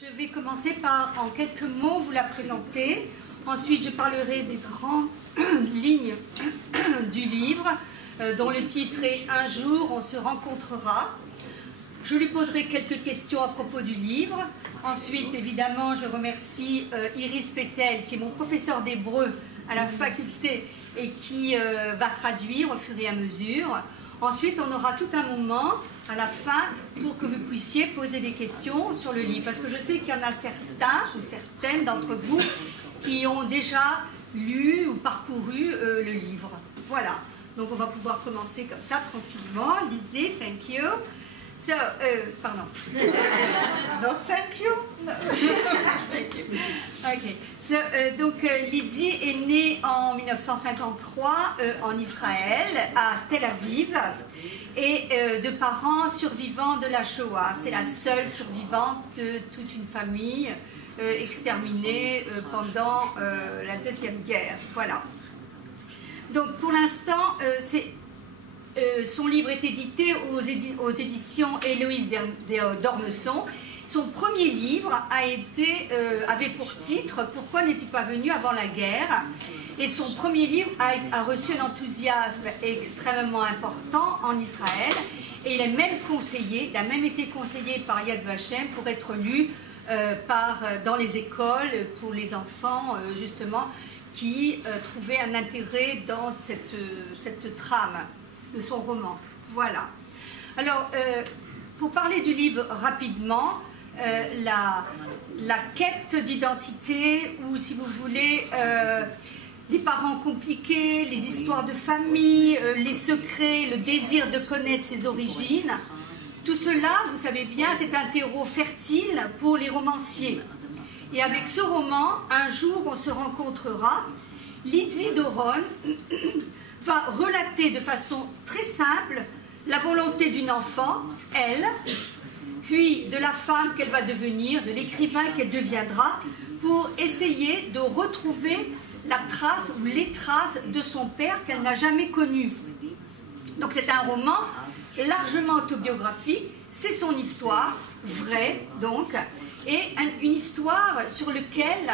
Je vais commencer par, en quelques mots, vous la présenter. Ensuite, je parlerai des grandes lignes du livre, dont le titre est « Un jour, on se rencontrera ». Je lui poserai quelques questions à propos du livre. Ensuite, évidemment, je remercie Iris Pétel, qui est mon professeur d'hébreu à la faculté et qui va traduire au fur et à mesure. Ensuite, on aura tout un moment à la fin pour que vous puissiez poser des questions sur le livre. Parce que je sais qu'il y en a certains ou certaines d'entre vous qui ont déjà lu ou parcouru le livre. Voilà. Donc, on va pouvoir commencer comme ça, tranquillement. Lydie, thank you. So, pardon. No, thank you. No. Thank you. Okay. So, donc, Lydie est née en 1953 en Israël, à Tel Aviv, et de parents survivants de la Shoah. C'est la seule survivante de toute une famille exterminée pendant la Deuxième Guerre. Voilà. Donc, pour l'instant, son livre est édité aux éditions Héloïse d'Ormesson. Son premier livre avait pour titre « Pourquoi n'es-tu pas venu avant la guerre ?» Et son premier livre a reçu un enthousiasme extrêmement important en Israël. Et il a même été conseillé par Yad Vashem pour être lu dans les écoles pour les enfants, justement, qui trouvaient un intérêt dans cette trame de son roman. Voilà. Alors, pour parler du livre rapidement, la quête d'identité, ou si vous voulez, les parents compliqués, les histoires de famille, les secrets, le désir de connaître ses origines, tout cela, vous savez bien, c'est un terreau fertile pour les romanciers. Et avec ce roman, Un jour on se rencontrera, Lydie Doron va relater de façon très simple la volonté d'une enfant, elle, puis de la femme qu'elle va devenir, de l'écrivain qu'elle deviendra, pour essayer de retrouver la trace ou les traces de son père qu'elle n'a jamais connu. Donc c'est un roman largement autobiographique, c'est son histoire, vraie donc, et une histoire sur laquelle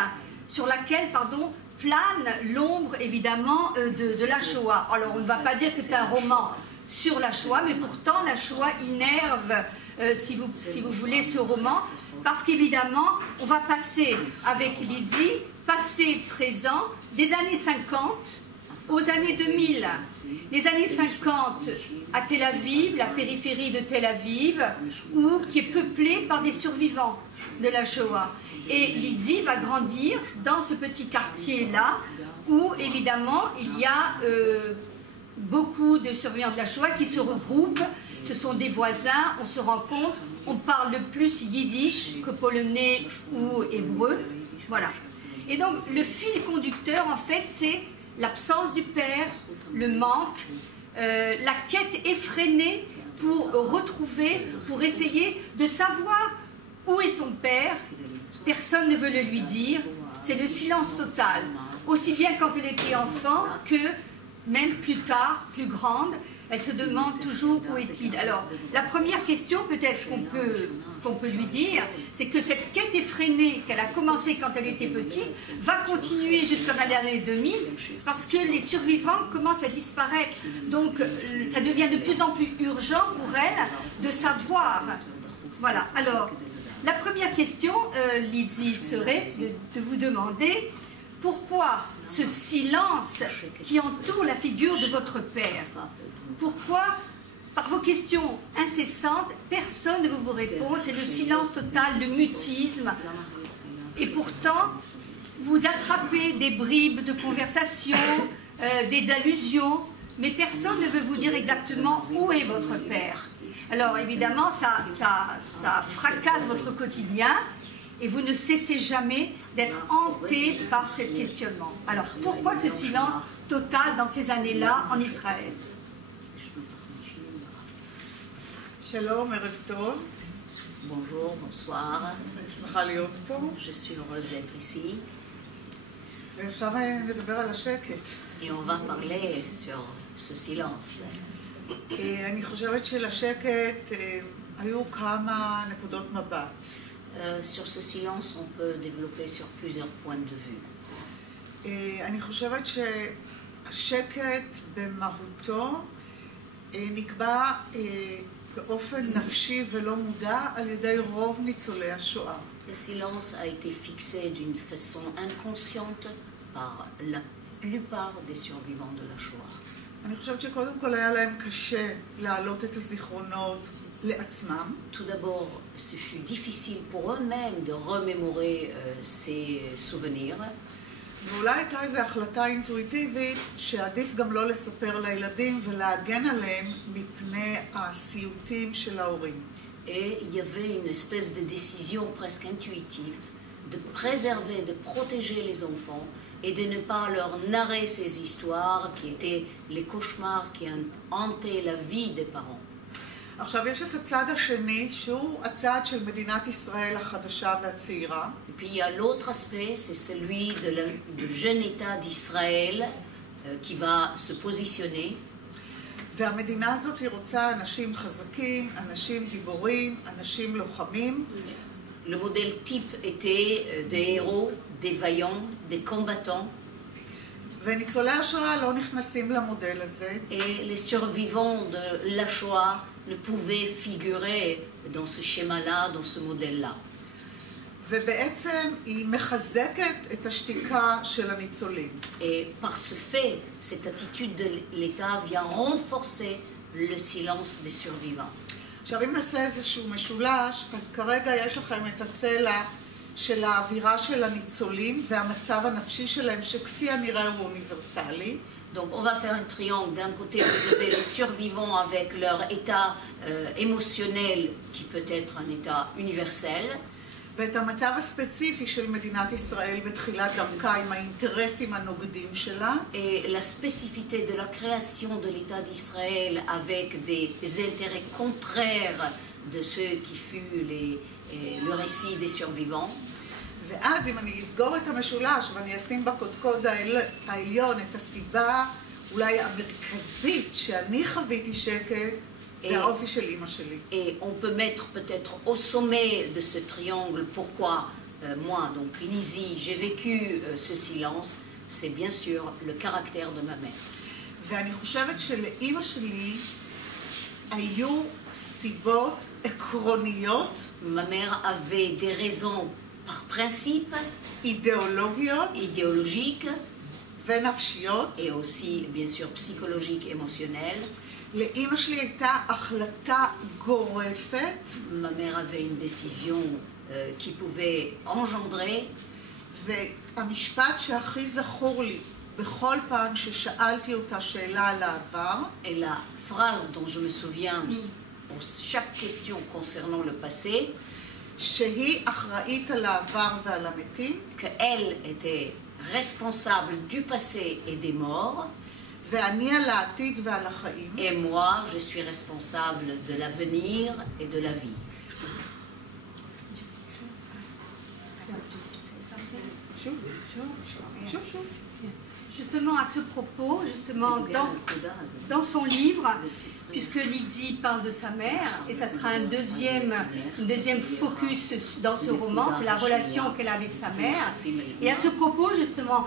plane l'ombre, évidemment, de la Shoah. Alors, on ne va pas dire que c'est un roman sur la Shoah, mais pourtant, la Shoah innerve, si vous voulez, ce roman, parce qu'évidemment, on va passer avec Lydie, passé, présent, des années 50 aux années 2000. Les années 50 à Tel Aviv, la périphérie de Tel Aviv, qui est peuplée par des survivants de la Shoah. Et Lydie va grandir dans ce petit quartier-là, où évidemment il y a beaucoup de survivants de la Shoah qui se regroupent. Ce sont des voisins, on se rencontre, on parle plus yiddish que polonais ou hébreu. Voilà. Et donc le fil conducteur, en fait, c'est l'absence du père, le manque, la quête effrénée pour retrouver, pour essayer de savoir où est son père. Personne ne veut le lui dire, c'est le silence total. Aussi bien quand elle était enfant que même plus tard, plus grande, elle se demande toujours où est-il. Alors, la première question peut-être qu'on peut lui dire, c'est que cette quête effrénée qu'elle a commencée quand elle était petite va continuer jusqu'à l'année 2000 parce que les survivants commencent à disparaître. Donc, ça devient de plus en plus urgent pour elle de savoir. Voilà. Alors, la première question, Lydie, serait de vous demander pourquoi ce silence qui entoure la figure de votre père? Pourquoi, par vos questions incessantes, personne ne vous répond? C'est le silence total, le mutisme. Et pourtant, vous attrapez des bribes de conversation, des allusions, mais personne ne veut vous dire exactement où est votre père. Alors évidemment, ça fracasse votre quotidien et vous ne cessez jamais d'être hanté par ce questionnement. Alors pourquoi ce silence total dans ces années-là en Israël? Shalom, Erev Tov. Bonjour, bonsoir. שמחה להיות פה. Je suis heureuse d'être ici. ועכשיו נדבר על השקט. Et on va parler sur ce silence. אני חושבת שלשקט היו כמה נקודות מבט. Sur ce silence, on peut développer sur plusieurs points de vue. אני חושבת שהשקט במהותו נקבע באופן נפשי ולא מודע על ידי רוב ניצולי השואה. Le silence a été fixé d'une façon inconsciente par la plupart des survivants de la Shoah. אני חושבת שקודם כל היה להם קשה להעלות את הזיכרונות לעצמם. Tout d'abord, ce fut difficile pour eux-mêmes de remémorer ces souvenirs. ואולי הייתה איזו החלטה אינטואיטיבית שעדיף גם לא לספר לילדים ולהגן עליהם מפני הסיוטים של ההורים. Et il y avait une espèce de décision presque intuitive de préserver, de protéger les enfants et de ne pas leur narrer ces histoires qui étaient les cauchemars qui hantaient la vie des parents. עכשיו יש את הצד השני שהוא הצד של מדינת ישראל החדשה והצעירה. Et puis il y a l'autre aspect, c'est celui du jeune État d'Israël qui va se positionner. והמדינה הזאת היא רוצה אנשים חזקים, אנשים גיבורים, אנשים לוחמים. Le modèle type était des héros, des vaillants, des combattants. וניצולי השואה לא נכנסים למודל הזה. Et les survivants de la Shoah ne pouvaient figurer dans ce schéma-là, dans ce modèle-là. ובעצם היא מחזקת את השתיקה של הניצולים. Et par ce fait, cette attitude de l'État vient renforcer le silence des survivants. עכשיו אם נעשה איזשהו משולש, אז כרגע יש לכם את הצלע של האווירה של הניצולים והמצב הנפשי שלהם שכפי הנראה הוא אוניברסלי. Donc on va faire un triangle. D'un côté, vous avez les survivants avec leur état émotionnel qui peut être un état universel. ואת המצב הספציפי של מדינת ישראל בתחילת דרכה עם האינטרסים הנוגדים שלה. Et la spécificité de la création de l'État d'Israël avec des intérêts contraires de ceux qui fut le récit des survivants. ואז אם אני אסגור את המשולש ואני אשים בקודקוד העליון את הסיבה אולי המרכזית שאני חוויתי שקט, זה האופי של אמא שלי. Et on peut mettre peut-être au sommet de ce triangle pourquoi moi, donc Lizzie, j'ai vécu ce silence, c'est bien sûr le caractère de ma mère. ואני חושבת שלאמא שלי היו סיבות עקרוניות. Ma mère avait des raisons par principe, idéologiques ונפשיות. et aussi bien sûr psychologiques, émotionnelles. לאמא שלי הייתה החלטה גורפת. Ma mère avait une décision qui pouvait engendrer. והמשפט שהכי זכור לי בכל פעם ששאלתי אותה שאלה על העבר. Et la phrase dont je me souviens pour chaque question concernant le passé, שהיא אחראית על העבר ועל המתים. qu'elle était responsable du passé et des morts. ואני על העתיד ועל החיים. Et moi, je suis responsable de l'avenir et de la vie. Justement, à ce propos, justement, dans son livre, puisque Lydie parle de sa mère, et ça sera un deuxième focus dans ce roman, c'est la relation qu'elle a avec sa mère. Et à ce propos, justement,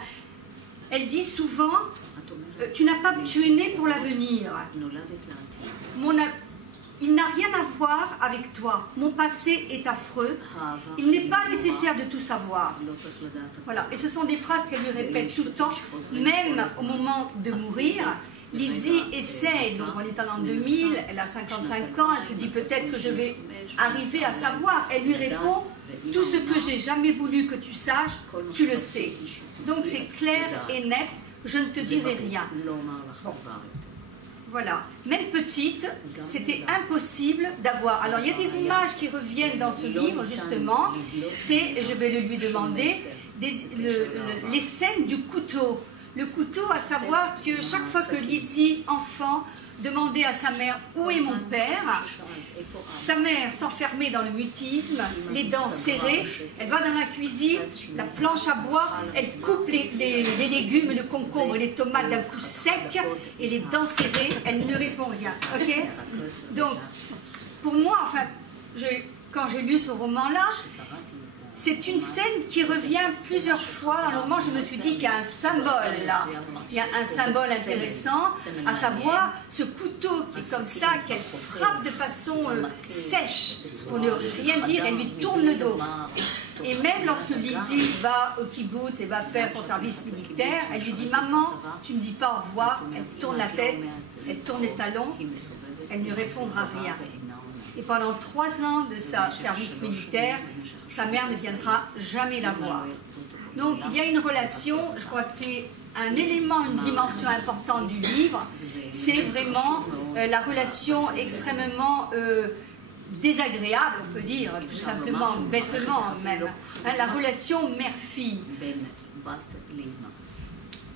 elle dit souvent, tu es né pour l'avenir. Il n'a rien à voir avec toi. Mon passé est affreux. Il n'est pas nécessaire de tout savoir. Voilà. Et ce sont des phrases qu'elle lui répète tout le temps, même au moment de mourir. Lydie essaie, donc on est en l'an 2000, elle a 55 ans, elle se dit peut-être que je vais arriver à savoir. Elle lui répond, tout ce que j'ai jamais voulu que tu saches, tu le sais. Donc c'est clair et net, je ne te dirai rien. Bon. Voilà. Même petite, c'était impossible d'avoir. Alors, il y a des images qui reviennent dans ce livre, justement. C'est, je vais le lui demander, les scènes du couteau. Le couteau, à savoir que chaque fois que Lydie, enfant, demandait à sa mère où est mon père, sa mère s'enfermait dans le mutisme, les dents serrées, elle va dans la cuisine, la planche à bois, elle coupe les légumes, le concombre et les tomates d'un coup sec, et les dents serrées, elle ne répond rien. Ok? Donc, pour moi, enfin, quand j'ai lu ce roman-là, c'est une scène qui revient plusieurs fois dans le roman. Je me suis dit qu'il y a un symbole là. Il y a un symbole intéressant, à savoir ce couteau qui est comme ça, qu'elle frappe de façon sèche, pour ne rien dire, elle lui tourne le dos. Et même lorsque Lydie va au kibbutz et va faire son service militaire, elle lui dit « Maman, tu ne me dis pas au revoir », elle tourne la tête, elle tourne les talons, elle ne répondra rien. Et pendant 3 ans de sa service militaire, sa mère ne viendra jamais la voir. Donc il y a une relation, je crois que c'est un élément, une dimension importante du livre, c'est vraiment la relation extrêmement désagréable, on peut dire, tout simplement, bêtement même, hein, la relation mère-fille.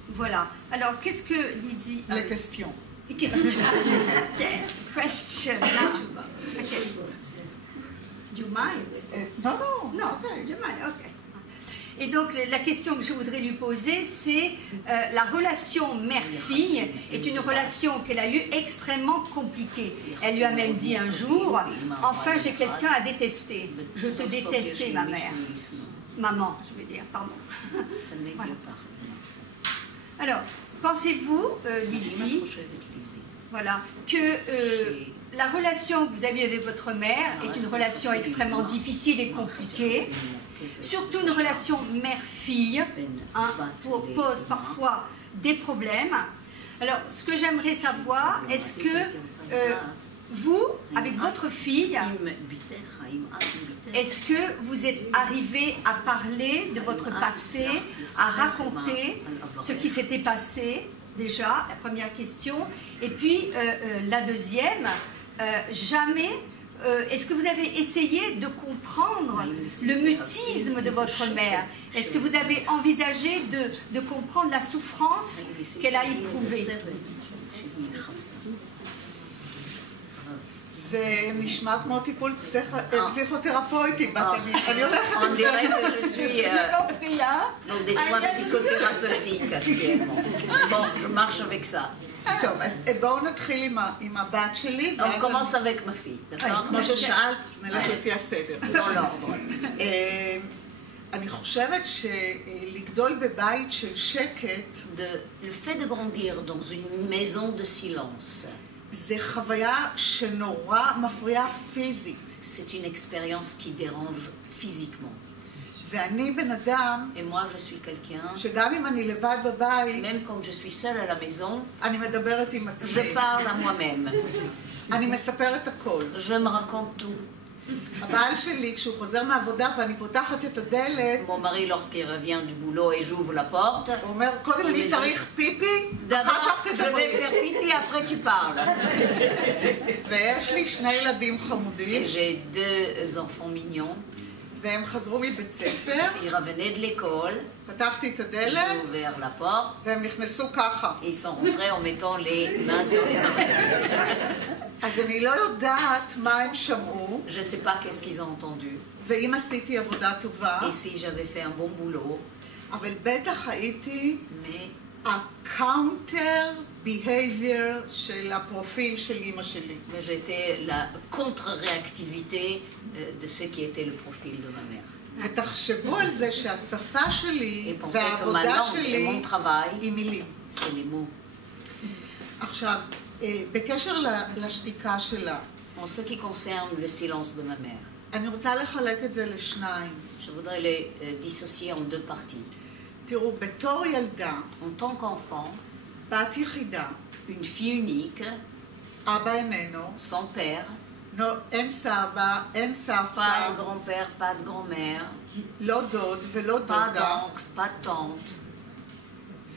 Voilà. Alors, qu'est-ce que Lydie... Les questions. Les questions. Yes, question. Okay. Do you mind? Non, Non, okay. do you mind? Ok. Et donc, la question que je voudrais lui poser, c'est la relation mère-fille est une relation qu'elle a eue extrêmement compliquée. Elle lui a même dit un jour, « Enfin, j'ai quelqu'un à détester. Je te détestais, ma mère. » Maman, je veux dire, pardon. Voilà. Alors, pensez-vous, Lydie, voilà, que la relation que vous avez avec votre mère est une relation extrêmement difficile et compliquée, surtout une relation mère-fille, hein, pose parfois des problèmes. Alors, ce que j'aimerais savoir, est-ce que vous, avec votre fille, est-ce que vous êtes arrivé à parler de votre passé, à raconter ce qui s'était passé, déjà, la première question. Et puis, la deuxième, jamais... est-ce que vous avez essayé de comprendre le mutisme de votre mère? Est-ce que vous avez envisagé de comprendre la souffrance qu'elle a éprouvée? זה נשמע כמו טיפול פסיכותרפויטי. On dirait que je suis dans des soins psychothérapeutiques actuellement. Bon, je marche avec ça. טוב, אז בואו נתחיל עם הבת שלי. On commence avec ma fille, d'accord? כמו ששאלת, נלך לפי הסדר. Dans l'ordre. אני חושבת שלגדול בבית של שקט, Le fait de grandir dans une maison de silence, זה חוויה שנורא מפריעה פיזית. c'est une expérience qui dérange physiquement. ואני בן אדם, Et moi, je suis quelqu'un, שגם אם אני לבד בבית, même quand je suis seule à la maison, אני מדברת עם je עצמי. parle à moi-même. אני מספרת הכל. Je me raconte tout. הבעל שלי, כשהוא חוזר מהעבודה ואני פותחת את הדלת, Mon mari, lorsqu'il revient du boulot et j'ouvre la porte, הוא אומר, קודם אני צריך פיפי, אחר d'abord, כך je vais תדברי. faire pipi, après tu parles. ויש לי 2 ילדים Et חמודים, j'ai 2 enfants mignons. והם חזרו מבית ספר, Ils revenaient de l'école, פתחתי את j'ai הדלת, ouvert la porte, והם נכנסו ככה. et ils sont rentrés en mettant les mains sur les oreilles. אז אני לא יודעת מה הם שמעו, Je ne sais pas qu'est-ce qu'ils ont entendu, ואם עשיתי עבודה טובה, et si j'avais fait un bon boulot, אבל בטח הייתי mais הקאונטר behavior של הפרופיל של אימא שלי. j'étais la contre-réactivité de ce qui était le profil de ma mère. ותחשבו על זה שהשפה שלי Et pensez que ma והעבודה langue et שלי mon travail, היא מילים. c'est les mots. עכשיו, בקשר לשתיקה שלה, En ce qui concerne le silence de ma mère, אני רוצה לחלק את זה לשניים. je voudrais les dissocier en 2 parties. תראו, בתור ילדה, En tant qu'enfant, בת יחידה, une fille unique, אבא איננו, sans père, אין סבא, אין pas סבתא, de grand-père, pas de grand-mère, לא דוד ולא pas דודה, d'oncle, pas de tante.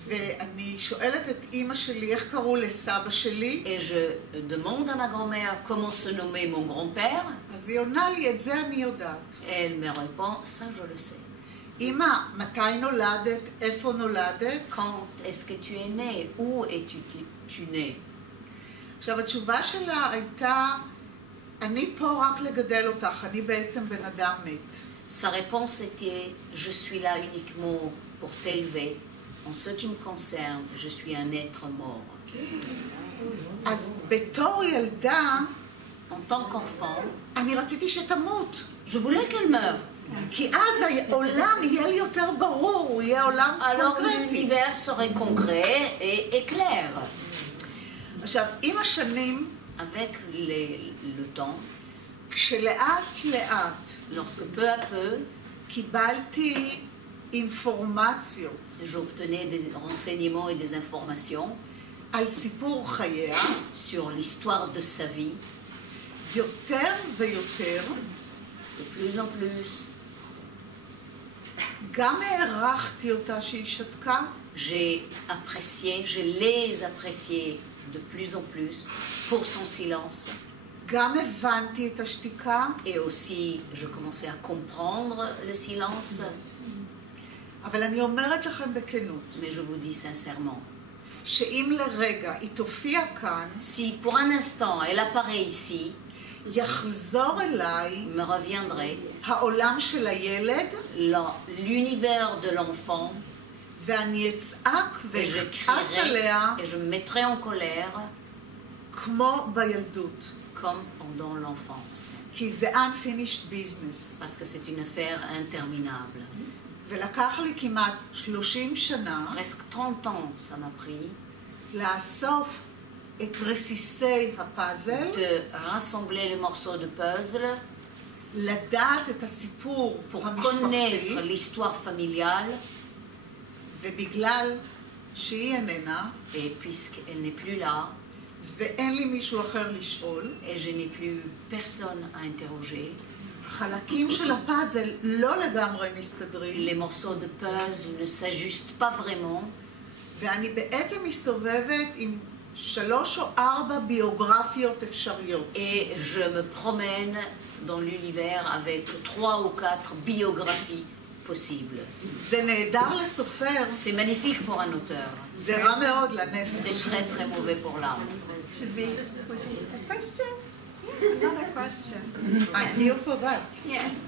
ואני שואלת את אימא שלי איך קראו לסבא שלי, Et je demande à ma grand-mère comment se nommait mon grand-père. אז היא עונה לי, את זה אני יודעת. Et elle me répond, ça je le sais. אמא, מתי נולדת? איפה נולדת? Quand est-ce que tu es né? Où es-tu né? עכשיו, התשובה שלה הייתה, אני פה רק לגדל אותך, אני בעצם בן אדם מת. Sa réponse était, je suis là uniquement pour t'élever. En ce qui me concerne, je suis un être mort. אז בתור ילדה, en tant qu'enfant, אני רציתי שתמות. je voulais qu'elle meure. כי אז העולם יהיה לי יותר ברור, הוא יהיה עולם Alors קונקרטי. l'univers serait concret et clair. עכשיו, עם השנים, Avec le temps, כשלאט לאט lorsque peu à peu, קיבלתי אינפורמציות j'obtenais des renseignements et des informations על סיפור חייה, sur l'histoire de sa vie, יותר ויותר, de plus en plus, גם הערכתי אותה שהיא שתקה, j'ai apprécié, je les appréciais de plus en plus pour son silence. גם הבנתי את השתיקה, Et aussi, je commençais à comprendre le silence, אבל אני אומרת לכם בכנות, mais je vous dis sincèrement, שאם לרגע היא תופיע כאן, si pour un instant elle apparaît ici, יחזור אליי il me reviendrait העולם של הילד, l'univers de l'enfant, ואני אצעק et je ואכעס crierai עליה et je me mettrai en colère כמו בילדות. comme pendant l'enfance. כי זה unfinished business. Parce que c'est une affaire interminable. ולקח לי כמעט 30 שנה Presque 30 ans, ça m'a pris לאסוף את רסיסי הפאזל, de rassembler les morceaux de puzzle לדעת את הסיפור pour המשפחתי, connaître l'histoire familiale, ובגלל שהיא איננה, et puisqu'elle n'est plus là, ואין לי מישהו אחר לשאול, et je n'ai plus personne à interroger, חלקים של הפאזל לא לגמרי מסתדרים, les morceaux de puzzle ne s'ajustent pas vraiment, ואני בעצם מסתובבת עם 3 או 4 ביוגרפיות אפשריות. et je me promène dans l'univers avec 3 ou 4 biographies possibles. זה נהדר לסופר, C'est magnifique pour un auteur, זה רע מאוד c'est לנפש. très très mauvais pour l'âme. Je vais poser a question. Another question. I'm here for that. Yes.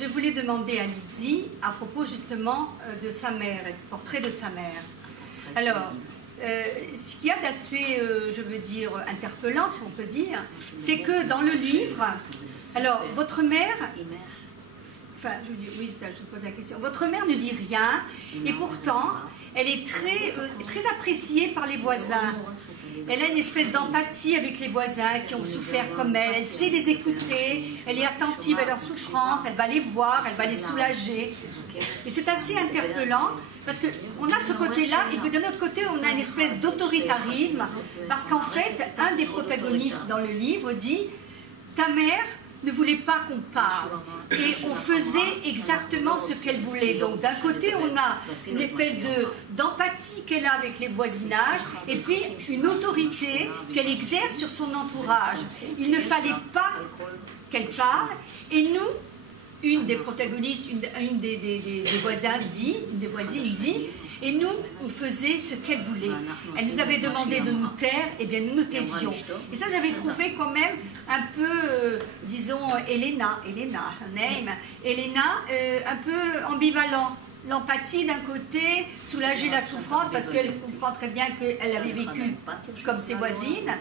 Je voulais demander à Lydie à propos justement de sa mère, le portrait de sa mère. Alors, ce qu'il y a d'assez, je veux dire, interpellant, si on peut dire, c'est que dans le livre, alors, votre mère, enfin, je dis, oui, ça, je vous pose la question, votre mère ne dit rien, et pourtant, elle est très appréciée par les voisins. Elle a une espèce d'empathie avec les voisins qui ont souffert comme elle. Elle sait les écouter, elle est attentive à leurs souffrances, elle va les voir, elle va les soulager. Et c'est assez interpellant parce qu'on a ce côté-là et puis d'un autre côté on a une espèce d'autoritarisme parce qu'en fait, un des protagonistes dans le livre dit « Ta mère ne voulait pas qu'on parle. » Et on faisait exactement ce qu'elle voulait. Donc d'un côté, on a une espèce d'empathie qu'elle a avec les voisinages et puis une autorité qu'elle exerce sur son entourage. Il ne fallait pas qu'elle parle. Et nous, une des protagonistes, une des voisins dit, une des voisines dit, et nous, on faisait ce qu'elle voulait. Elle nous avait demandé de nous taire, et bien nous nous taisions. Et ça, j'avais trouvé quand même un peu, disons, Elena, un peu ambivalent. L'empathie d'un côté, soulager la souffrance parce qu'elle comprend très bien qu'elle avait vécu comme ses voisines.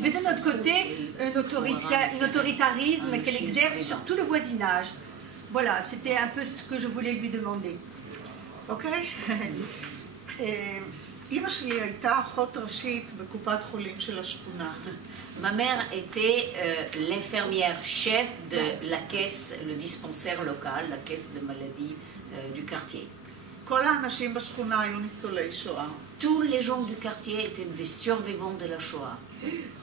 Mais d'un autre côté, un autoritarisme qu'elle exerce sur tout le voisinage. Voilà, c'était un peu ce que je voulais lui demander. אוקיי? אימא שלי הייתה אחות ראשית בקופת חולים של השכונה. Ma mère était l'infirmière chef de la caisse, le dispensaire local, la caisse de maladies du quartier. כל האנשים בשכונה היו ניצולי שואה. Tous les gens du quartier étaient des survivants de la Shoah.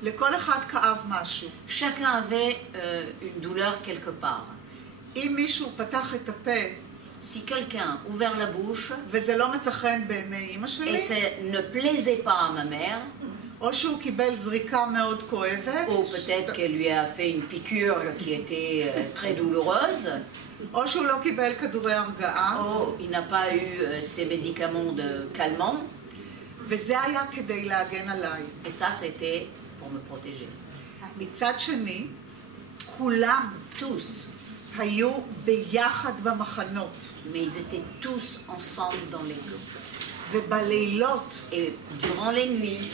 לכל אחד כאב משהו. Chacun avait une douleur quelque part. אם מישהו פתח את הפה, Si quelqu'un ouvert la bouche וזה לא מצא חן בעיני אימא et שלי, ça ne plaisait pas à ma mère, או שהוא קיבל זריקה מאוד כואבת, ou peut-être qu'elle lui a fait une piqûre qui était très douloureuse, או שהוא לא קיבל כדורי הרגעה, ou il n'a pas eu ses médicaments de calmant, וזה היה כדי להגן עליי. et ça c'était pour me protéger. מצד שני, כולם Tous, היו ביחד במחנות, mais ils étaient tous ensemble dans les groupes. ובלילות Et durant les nuits,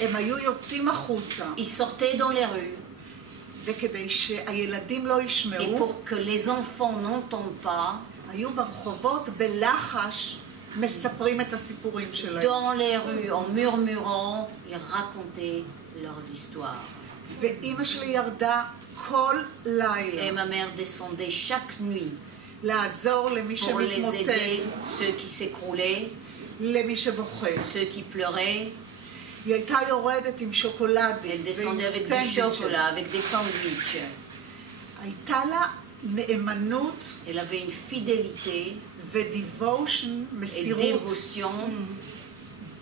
הם היו יוצאים החוצה, Ils sortaient dans les rues. וכדי שהילדים לא Et ישמעו, pour que les enfants n'entendent pas, היו ברחובות בלחש מספרים את הסיפורים שלהם. dans les rues, en murmurant, ils racontaient leurs histoires. ואימא שלי ירדה כל Et לילה ma mère descendait chaque nuit לעזור למי pour les שמתמוטט, aider, ceux qui s'écroulaient, למי שבוכה. ceux qui pleuraient. היא הייתה יורדת עם שוקולדים Elle ועם descendait avec du סנדוויצ'ים. chocolat, avec des sandwichs. הייתה לה נאמנות Elle avait une fidélité ודיבושן, et מסירות dévotion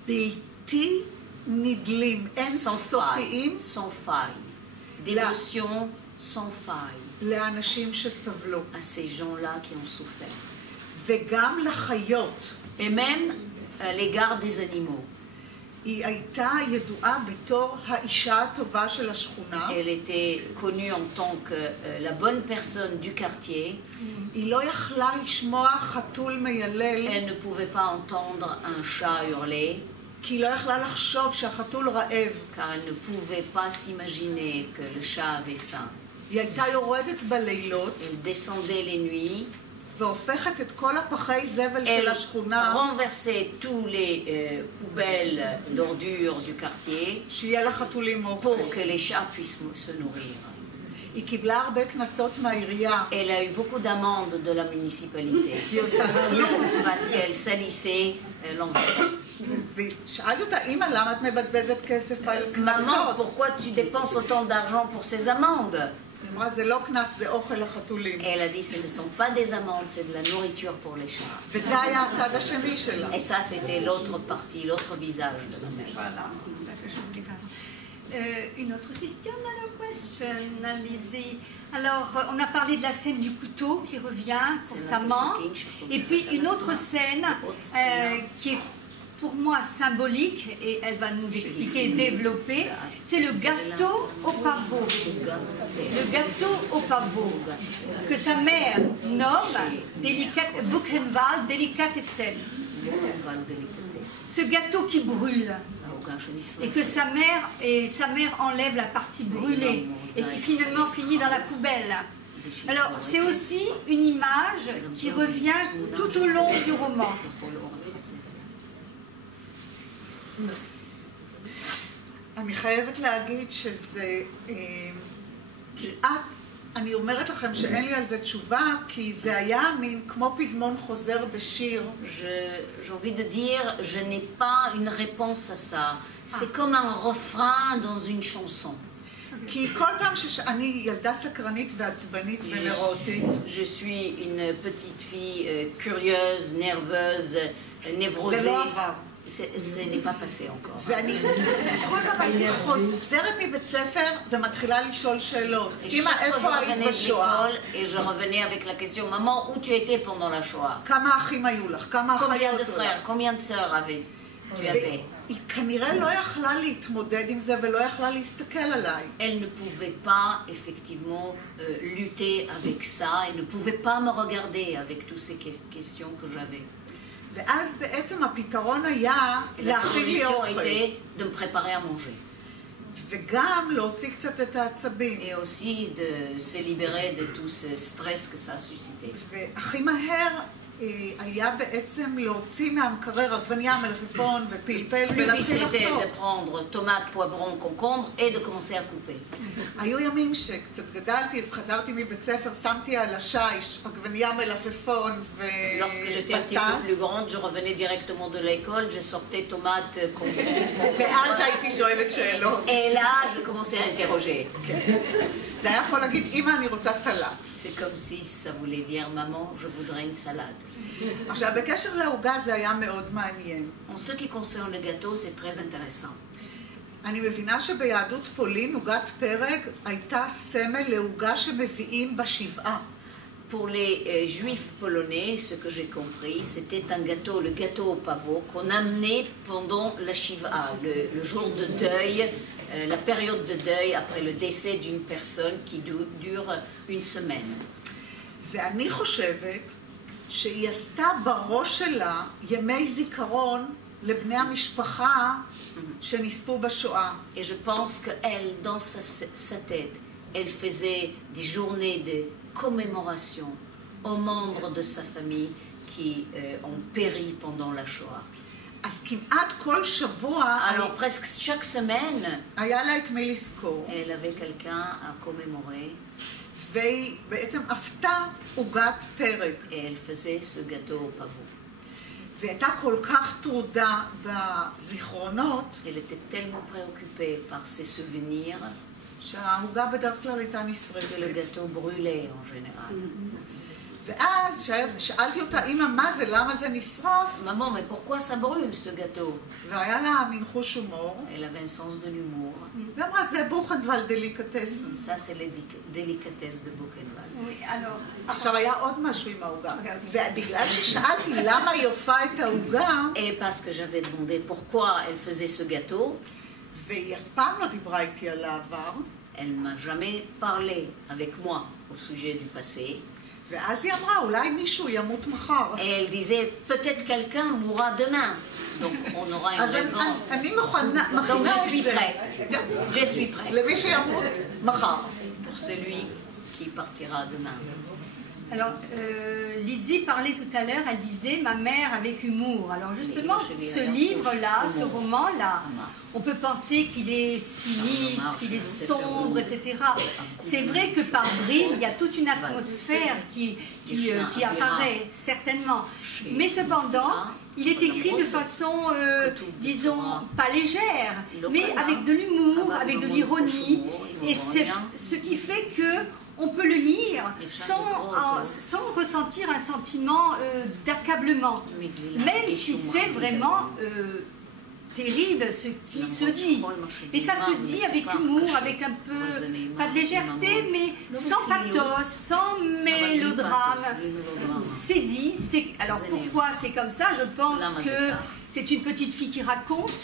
בלתי נדלים, אין sans סופיים faille. Sans faille. Dévotion sans faille לאנשים שסבלו, à ces gens-là qui ont souffert. וגם לחיות. Et même à l'égard des animaux. היא הייתה ידועה בתור האישה הטובה של השכונה. Elle était connue en tant que la bonne personne du quartier. היא לא יכלה לשמוע חתול מיילל, Elle ne pouvait pas entendre un chat hurler, כי היא לא יכלה לחשוב שהחתול רעב. car elle ne pouvait pas s'imaginer que le chat avait faim. היא הייתה יורדת בלילות Elle descendait les nuits, והופכת את כל הפחי זבל של elle השכונה, renversait tous les poubelles d'ordures du quartier שיהיה לחתולים אוכל. pour que les chats puissent se nourrir. היא קיבלה הרבה קנסות מהעירייה, Elle a eu beaucoup d'amendes de la municipalité היא עושה כלום. parce qu'elle salissait l'environnement. ושאלתי אותה, אמא, למה את מבזבזת כסף על Maman, קנסות? pourquoi tu dépenses autant d'argent pour ces amendes? היא אמרה, זה לא קנס, זה אוכל לחתולים. Elle a dit, ce ne sont pas des amendes, c'est de la nourriture pour les chats. וזה היה הצד השני שלה. Et ça, c'était l'autre partie, l'autre visage de la mère. Voilà, c'est ça que je voulais voir. Une autre question, another question, Lizzie. Alors, on a parlé de la scène du couteau qui revient constamment. Et puis une autre scène qui est pour moi symbolique, et elle va nous expliquer et développer, c'est le gâteau au pavot. Le gâteau au pavot, que sa mère nomme Buchenwald Delikatessen. Ce gâteau qui brûle. Et que sa mère enlève la partie brûlée et qui finalement finit dans la poubelle. Alors c'est aussi une image qui revient tout au long du roman. אני חייבת להגיד שזה כמעט, אני אומרת לכם שאין לי על זה תשובה, כי זה היה מין כמו פזמון חוזר בשיר. J'ai envie de dire, je n'ai pas une réponse à ça. C'est comme un refrain dans une chanson. כי כל פעם שאני ילדה סקרנית ועצבנית ונרוטית, Je suis une petite fille curieuse, nerveuse, névrosée. זה לא עבר. Ce n'est pas passé encore. ואני כל פעם הייתי חוזרת מבית ספר ומתחילה לשאול שאלות. אמא, איפה היית בשואה? Et je revenais avec la question, maman, où tu étais pendant la Shoah? כמה אחים היו לך? כמה Combien אחיות de היו לך? frères, combien de sœurs tu avais? היא כנראה לא יכלה להתמודד עם זה ולא יכלה להסתכל עליי. Elle ne pouvait pas effectivement lutter avec ça, elle ne pouvait pas me regarder avec toutes ces questions que j'avais. ואז בעצם הפתרון היה La להכין לי solution אוכל. était de me préparer à manger. וגם להוציא קצת את העצבים. Et aussi de se libérer de tout ce stress que ça a suscité. והכי מהר היה בעצם להוציא מהמקרר עגבנייה, מלפפון ופלפל Le but ולהתחיל c'était לחתוך. de prendre tomates, poivrons, concombres et de commencer à couper. היו ימים שקצת גדלתי, אז חזרתי מבית ספר, שמתי על השיש עגבנייה, מלפפון Lorsque j'étais un petit ובצל, peu plus grande, je revenais directement de l'école, je sortais tomates, concombres. ואז הייתי שואלת שאלות. Et là, je commençais à interroger. זה היה יכול להגיד, אמא, אני רוצה סלט. C'est comme si ça voulait dire, maman, je voudrais une salade. עכשיו, בקשר לעוגה זה היה מאוד מעניין. En ce qui concerne le gâteau, c'est très intéressant. אני מבינה שביהדות פולין עוגת פרג הייתה סמל לעוגה שמביאים בשבעה. Pour les juifs polonais, ce que j'ai compris, c'était un gâteau, le gâteau au pavot, qu'on amenait pendant la Shiva, le jour de deuil, la période de deuil après le décès d'une personne qui dure une semaine. ואני חושבת שהיא עשתה בראש שלה ימי זיכרון לבני המשפחה שנספו בשואה. Et je pense qu'elle, dans sa tête, elle faisait des journées de commémoration aux membres de sa famille qui ont péri pendant la Shoah. אז כמעט כל שבוע Alors presque chaque semaine, היה לה את מי לזכור, elle avait quelqu'un à commémorer והיא בעצם עפתה עוגת פרק. et elle faisait ce gâteau au pavot. והיא הייתה כל כך טרודה בזיכרונות, Elle était tellement préoccupée par ses souvenirs שהעוגה בדרך כלל הייתה que le נשרפת. gâteau brûlait en général. ואז שאלתי אותה, אמא, מה זה? למה זה נשרף? Maman, mais pourquoi ça brûle ce gâteau? והיה לה מין חוש הומור. Elle avait un sens de l'humour. ואמרה, זה בוכנוולד דליקטסן. Ça, c'est les délicatesses de Buchenwald. Oui, alors, עכשיו היה עוד משהו עם העוגה. ובגלל ששאלתי למה היא הופעה את העוגה, Et parce que j'avais demandé pourquoi elle faisait ce gâteau, והיא אף פעם לא דיברה איתי על העבר, elle ne m'a jamais parlé avec moi au sujet du passé. ואז היא אמרה, אולי מישהו ימות מחר. Et elle disait, peut-être quelqu'un mourra demain. Donc on aura une אז raison. אני מכינה Donc je suis את זה. prête. Je suis prête למי שימות מחר. pour celui qui partira demain. alors Lydie parlait tout à l'heure, elle disait ma mère avec humour. Alors justement, ce livre-là, ce roman-là, on peut penser qu'il est sinistre, qu'il est sombre, etc. C'est vrai que par bribes, il y a toute une atmosphère qui apparaît, certainement. Mais cependant, il est écrit de façon, disons, pas légère, mais avec de l'humour, avec de l'ironie. Et c'est ce qui fait que on peut le lire sans ressentir un sentiment d'accablement, même si c'est vraiment terrible ce qui se dit. Et ça se dit avec humour, avec un peu, pas de légèreté, mais sans pathos, sans mélodrame. C'est dit, alors pourquoi c'est comme ça? Je pense que c'est une petite fille qui raconte,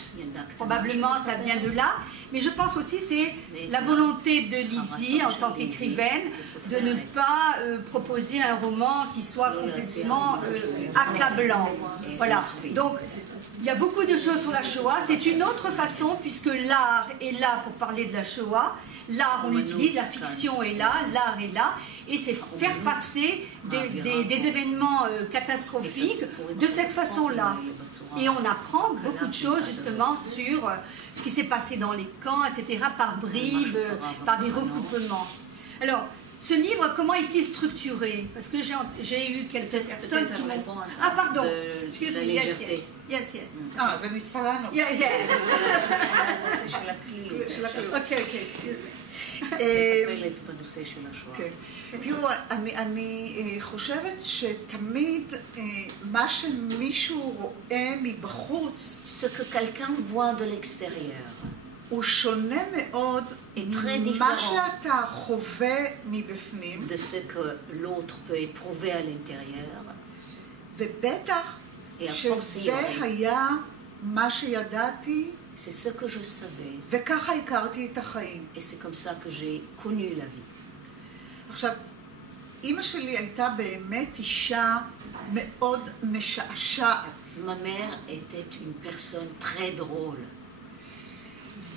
probablement ça vient de là, mais je pense aussi c'est la volonté de Lydie en tant qu'écrivaine de ne pas proposer un roman qui soit complètement accablant. Voilà, donc il y a beaucoup de choses sur la Shoah, c'est une autre façon puisque l'art est là pour parler de la Shoah. L'art, on l'utilise, la fiction est là, l'art est là, et c'est faire passer des événements catastrophiques de cette façon-là. Et on apprend beaucoup de choses justement sur ce qui s'est passé dans les camps, etc., par bribes, par des recoupements. Alors, ce livre, comment est-il structuré? Parce que j'ai eu quelques personnes qui m'ont... Ah, pardon, excuse-moi, yes. זה נצפה לנו. Yes. של הכלול. Ok, excuse me. מטפלת בנושא של השואה. תראו, אני חושבת שתמיד מה שמישהו רואה מבחוץ Ce que quelqu'un voit de l'extérieur הוא שונה מאוד ממה שאתה חווה מבפנים, de ce que l'autre peut éprouver à l'intérieur. ובטח שזה היה מה שידעתי, C'est ce que je savais. וככה הכרתי את החיים. Et c'est comme ça que j'ai connu la vie. עכשיו, אימא שלי הייתה באמת אישה מאוד משעשעת. Ma mère était une personne très drôle.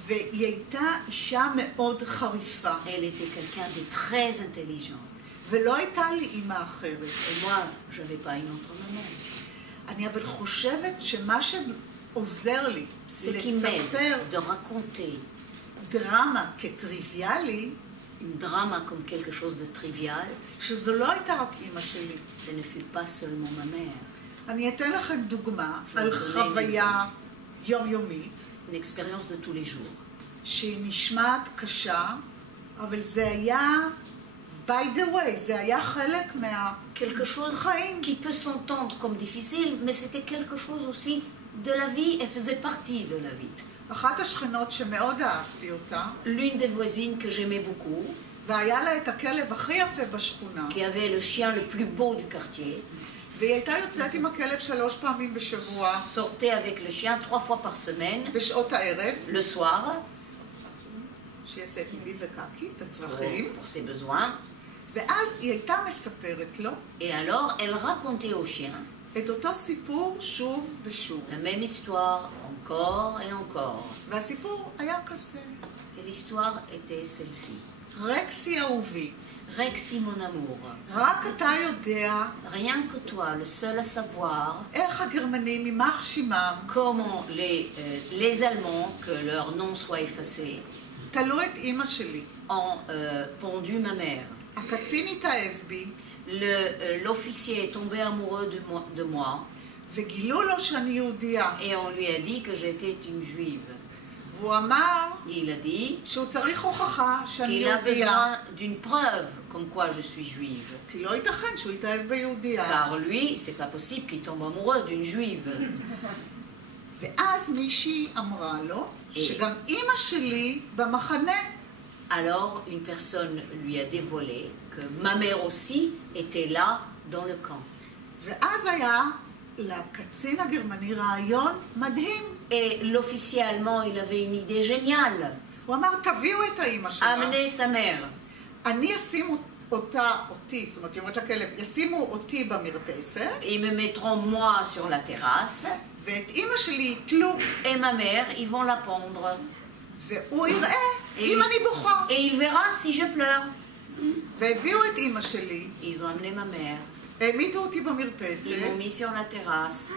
והיא הייתה אישה מאוד חריפה. Elle était quelqu'un de très intelligent. ולא הייתה לי אימא אחרת. Et moi, je n'avais pas une autre maman. אני אבל חושבת שמה שעוזר לי Ce qui לספר m'aide de raconter דרמה כטריוויאלי, une drama comme quelque chose de trivial, שזו לא הייתה רק אימא שלי. ce ne fut pas seulement ma mère. אני אתן לכם דוגמה על חוויה יומיומית, Une expérience de tous les jours. שהיא נשמעת קשה, אבל זה היה, by the way, זה היה חלק Quelque chose מהחיים. qui peut s'entendre comme difficile, mais c'était quelque chose aussi de la vie et faisait partie de la vie. אחת השכנות שמאוד אהבתי אותה, L'une des voisines que j'aimais beaucoup, והיה לה את הכלב הכי יפה בשכונה, qui avait le chien le plus beau du quartier, והיא הייתה יוצאת עם הכלב 3 פעמים בשבוע, sortait avec le chien 3 fois par semaine, בשעות הערב, le soir, שיעשה פיפי וקקי, את הצרכים, pour ses besoins. ואז היא הייתה מספרת לו Et alors, elle racontait au chien את אותו סיפור שוב ושוב. La même histoire, encore et encore. והסיפור היה כזה. Et l'histoire était celle-ci. רקסי אהובי, Rexy, mon amour, רק אתה יודע rien que toi, le seul à savoir איך הגרמנים, יימח שמם, comment les Allemands, que leur nom soit effacé, תלו את אימא שלי. ont pendu ma mère. הקצין התאהב בי, L'officier est tombé amoureux de moi וגילו לו שאני יהודייה. et on lui a dit que j'étais une juive. והוא אמר Il a dit שהוא צריך הוכחה שאני qu'il a יהודייה. besoin d'une preuve comme quoi je suis juive. כי לא ייתכן שהוא יתאהב ביהודייה. Car lui, c'est pas possible qu'il tombe amoureux d'une juive. ואז מישהי אמרה לו שגם אימא שלי במחנה. Alors, une personne lui a dévoilé que ma mère aussi était là dans le camp. ואז היה לקצין הגרמני רעיון מדהים. Et l'officier allemand, il avait une idée géniale. הוא אמר, תביאו את האימא שלה. Amenez sa mère. אני אשים אותי, זאת אומרת, היא אומרת לכלב, ישימו אותי במרפסת, Ils me mettront moi sur la terrasse. ואת אימא שלי יתלו, Et ma mère, ils vont la pendre. והוא יראה אם אני בוכה. Et il verra si je pleure. והביאו את אימא שלי, Ils ont amené ma mère. העמידו אותי Ils m'ont במרפסת, mis sur la terrasse.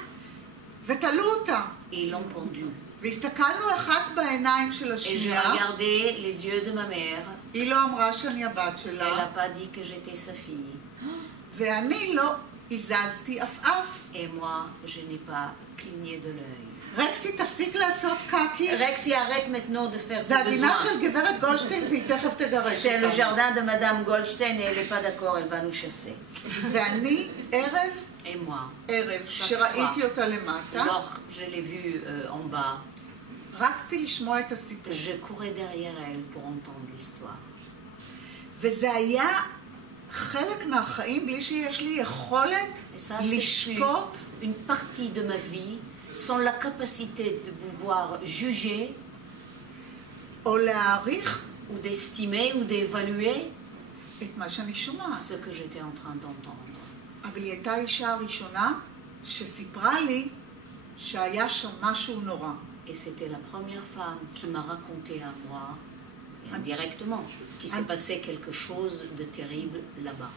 ותלו אותה. Et ils l'ont pendue. והסתכלנו אחת בעיניים של Et j'ai השנייה, regardé les yeux de ma mère. היא לא אמרה שאני הבת Elle שלה, n'a pas dit que j'étais sa fille. ואני לא הזזתי עפעף. Et moi, je n'ai pas cligné de l'œil. רקסי, תפסיק לעשות קקי. Rexy, arrête maintenant de faire זה ses הגינה besoins. של גברת גולדשטיין והיא תכף תגרש C'est le אותנו. jardin de Madame Goldstein et elle n'est pas d'accord, elle va nous chasser. ואני ערב, Et moi, ערב, שראיתי אותה למטה, lorsque je l'ai vue en bas, רצתי לשמוע את הסיפור. je courais derrière elle pour entendre l'histoire. וזה היה חלק מהחיים בלי שיש לי יכולת Et ça, c'est לשפוט une partie de ma vie sans la capacité de pouvoir juger או להעריך ou d'estimer ou d'évaluer את מה שאני שומעת. ce que j'étais en train d'entendre. אבל היא הייתה האישה הראשונה שסיפרה לי שהיה שם משהו נורא. Et c'était la première femme qui m'a raconté à moi, indirectement, qu'il s'est passé quelque chose de terrible là-bas.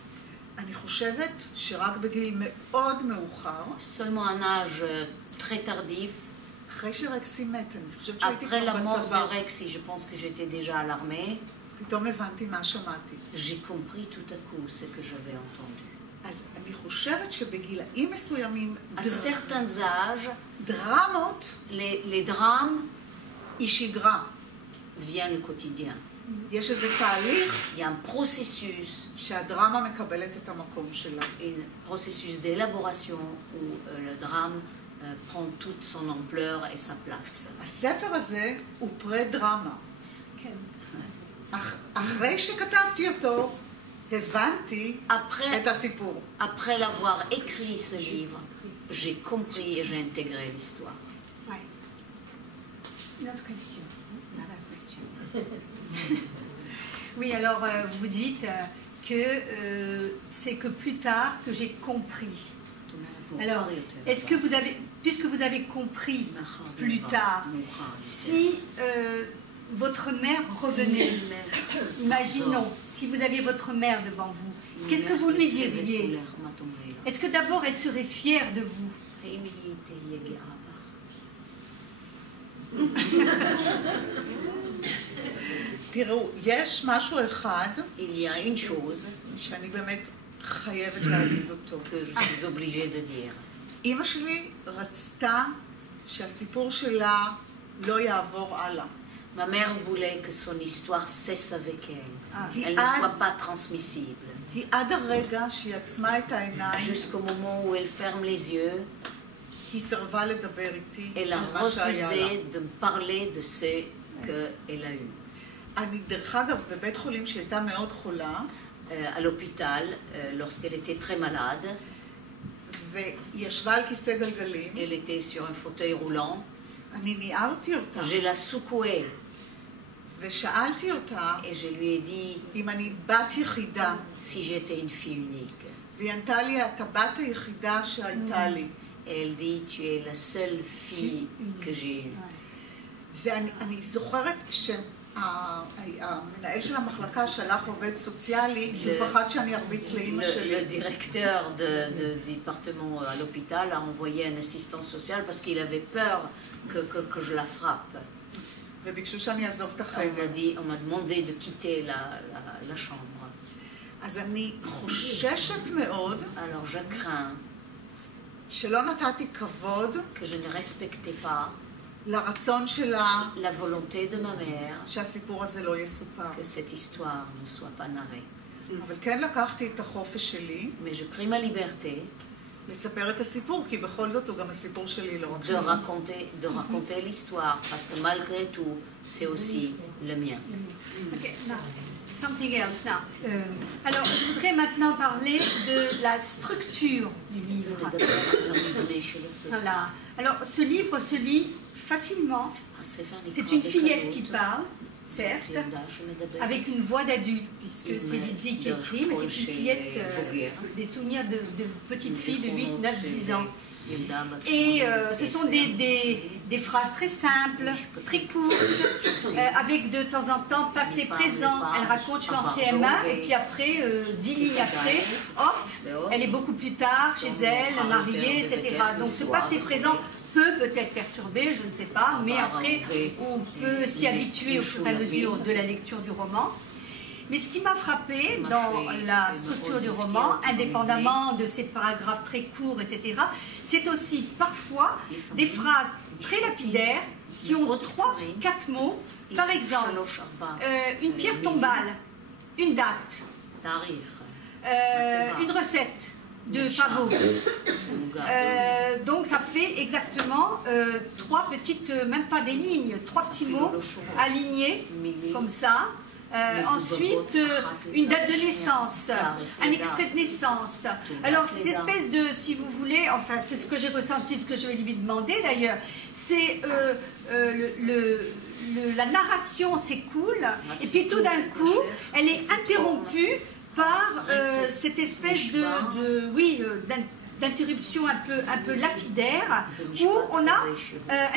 אני חושבת שרק בגיל מאוד מאוחר, Seulement à un âge très tardif, אחרי שרקסי מת, אני חושבת שהייתי après la כבר mort de בצבא, Rexy, je pense que j'étais déjà à l'armée, פתאום הבנתי מה שמעתי. j'ai compris tout à coup ce que j'avais entendu. אז אני חושבת שבגילאים מסוימים À certains âges, דרמות les drames היא שגרה. viennent au quotidien. יש איזה תהליך Il y a un processus, שהדרמה מקבלת את המקום שלה. un processus d'élaboration où le drame prend toute son ampleur et sa place. הספר הזה הוא פרה-דרמה. כן. אחרי שכתבתי אותו, הבנתי Après, את הסיפור. après l'avoir écrit ce livre, j'ai compris et j'ai intégré l'histoire. Ouais. Une autre question. La question. Oui, alors vous dites que c'est que plus tard que j'ai compris. Alors, est-ce que vous avez, puisque vous avez compris plus tard, si votre mère revenait, imaginons, si vous aviez votre mère devant vous, qu'est-ce que vous lui diriez? Est-ce que d'abord elle serait fière de vous? תראו, יש משהו אחד Il y a une chose שאני באמת חייבת להגיד אותו. que je suis obligée de dire. אימא שלי רצתה שהסיפור שלה לא יעבור הלאה. Ma mère voulait que son histoire cesse avec elle. Elle Ah. ne soit pas transmissible. היא עד הרגע שהיא עצמה את העיניים, Jusqu'au moment où elle ferme les yeux, היא סירבה לדבר איתי elle a על מה שהיה לה. refusé de me parler de ce qu'elle a eu. אני, דרך אגב, בבית חולים שהייתה מאוד חולה, À l'hôpital, lorsqu'elle était très malade, והיא ישבה על כיסא גלגלים, elle était sur un fauteuil roulant. אני ניערתי אותה, Je la secouais ושאלתי אותה et je lui ai dit אם אני בת יחידה, si j'étais une fille unique. והיא ענתה לי, את הבת היחידה שהייתה לי. Et elle dit, tu es la seule fille que j'ai eue. ואני זוכרת שהמנהל של המחלקה שלח עובד סוציאלי, כי הוא פחד שאני ארביץ לאמא שלי. Le directeur du département à l'hôpital a envoyé un assistant social parce qu'il avait peur que je la frappe. וביקשו שאני אעזוב את On החדר. m'a demandé de quitter la chambre. אז אני חוששת מאוד Alors je crains שלא נתתי כבוד que je ne respectais pas לרצון שלה la volonté de ma mère שהסיפור הזה לא יסופר. que cette histoire ne soit pas narrée. אבל כן לקחתי את החופש שלי Mais je pris ma liberté לספר את הסיפור, כי בכל זאת הוא גם הסיפור שלי, לא רק de שלי. raconter l'histoire, parce que malgré tout, c'est aussi le mien. Okay, now, something else now. Alors, je voudrais maintenant parler de la structure du livre. Voilà. Alors, ce livre se lit facilement. C'est une fillette qui parle, certes, avec une voix d'adulte, puisque c'est Lydie qui écrit, mais c'est une fillette, des souvenirs de petite fille de 8, 9, 10 ans. Et ce sont des phrases très simples, très courtes, avec de temps en temps passé présent. Elle raconte, je suis en CM1, et puis après, 10 lignes après, hop, elle est beaucoup plus tard chez elle, mariée, etc. Donc ce passé présent peut peut-être perturber, je ne sais pas, mais après, on peut s'y habituer au fur et à mesure de la lecture du roman. Mais ce qui m'a frappé dans la structure du roman, indépendamment de ces paragraphes très courts, etc., c'est aussi parfois des phrases très lapidaires qui ont 3-4 mots. Par exemple, une pierre tombale, une date, une recette de pavot. Donc ça fait exactement 3 petites, même pas des lignes, 3 petits mots alignés comme ça. Ensuite, une date de naissance, un extrait de naissance. Alors, cette espèce de, si vous voulez, enfin, c'est ce que j'ai ressenti, ce que je vais lui demander d'ailleurs, c'est la narration s'écoule, et puis tout d'un coup, elle est interrompue par cette espèce d'interruption un peu lapidaire, où on a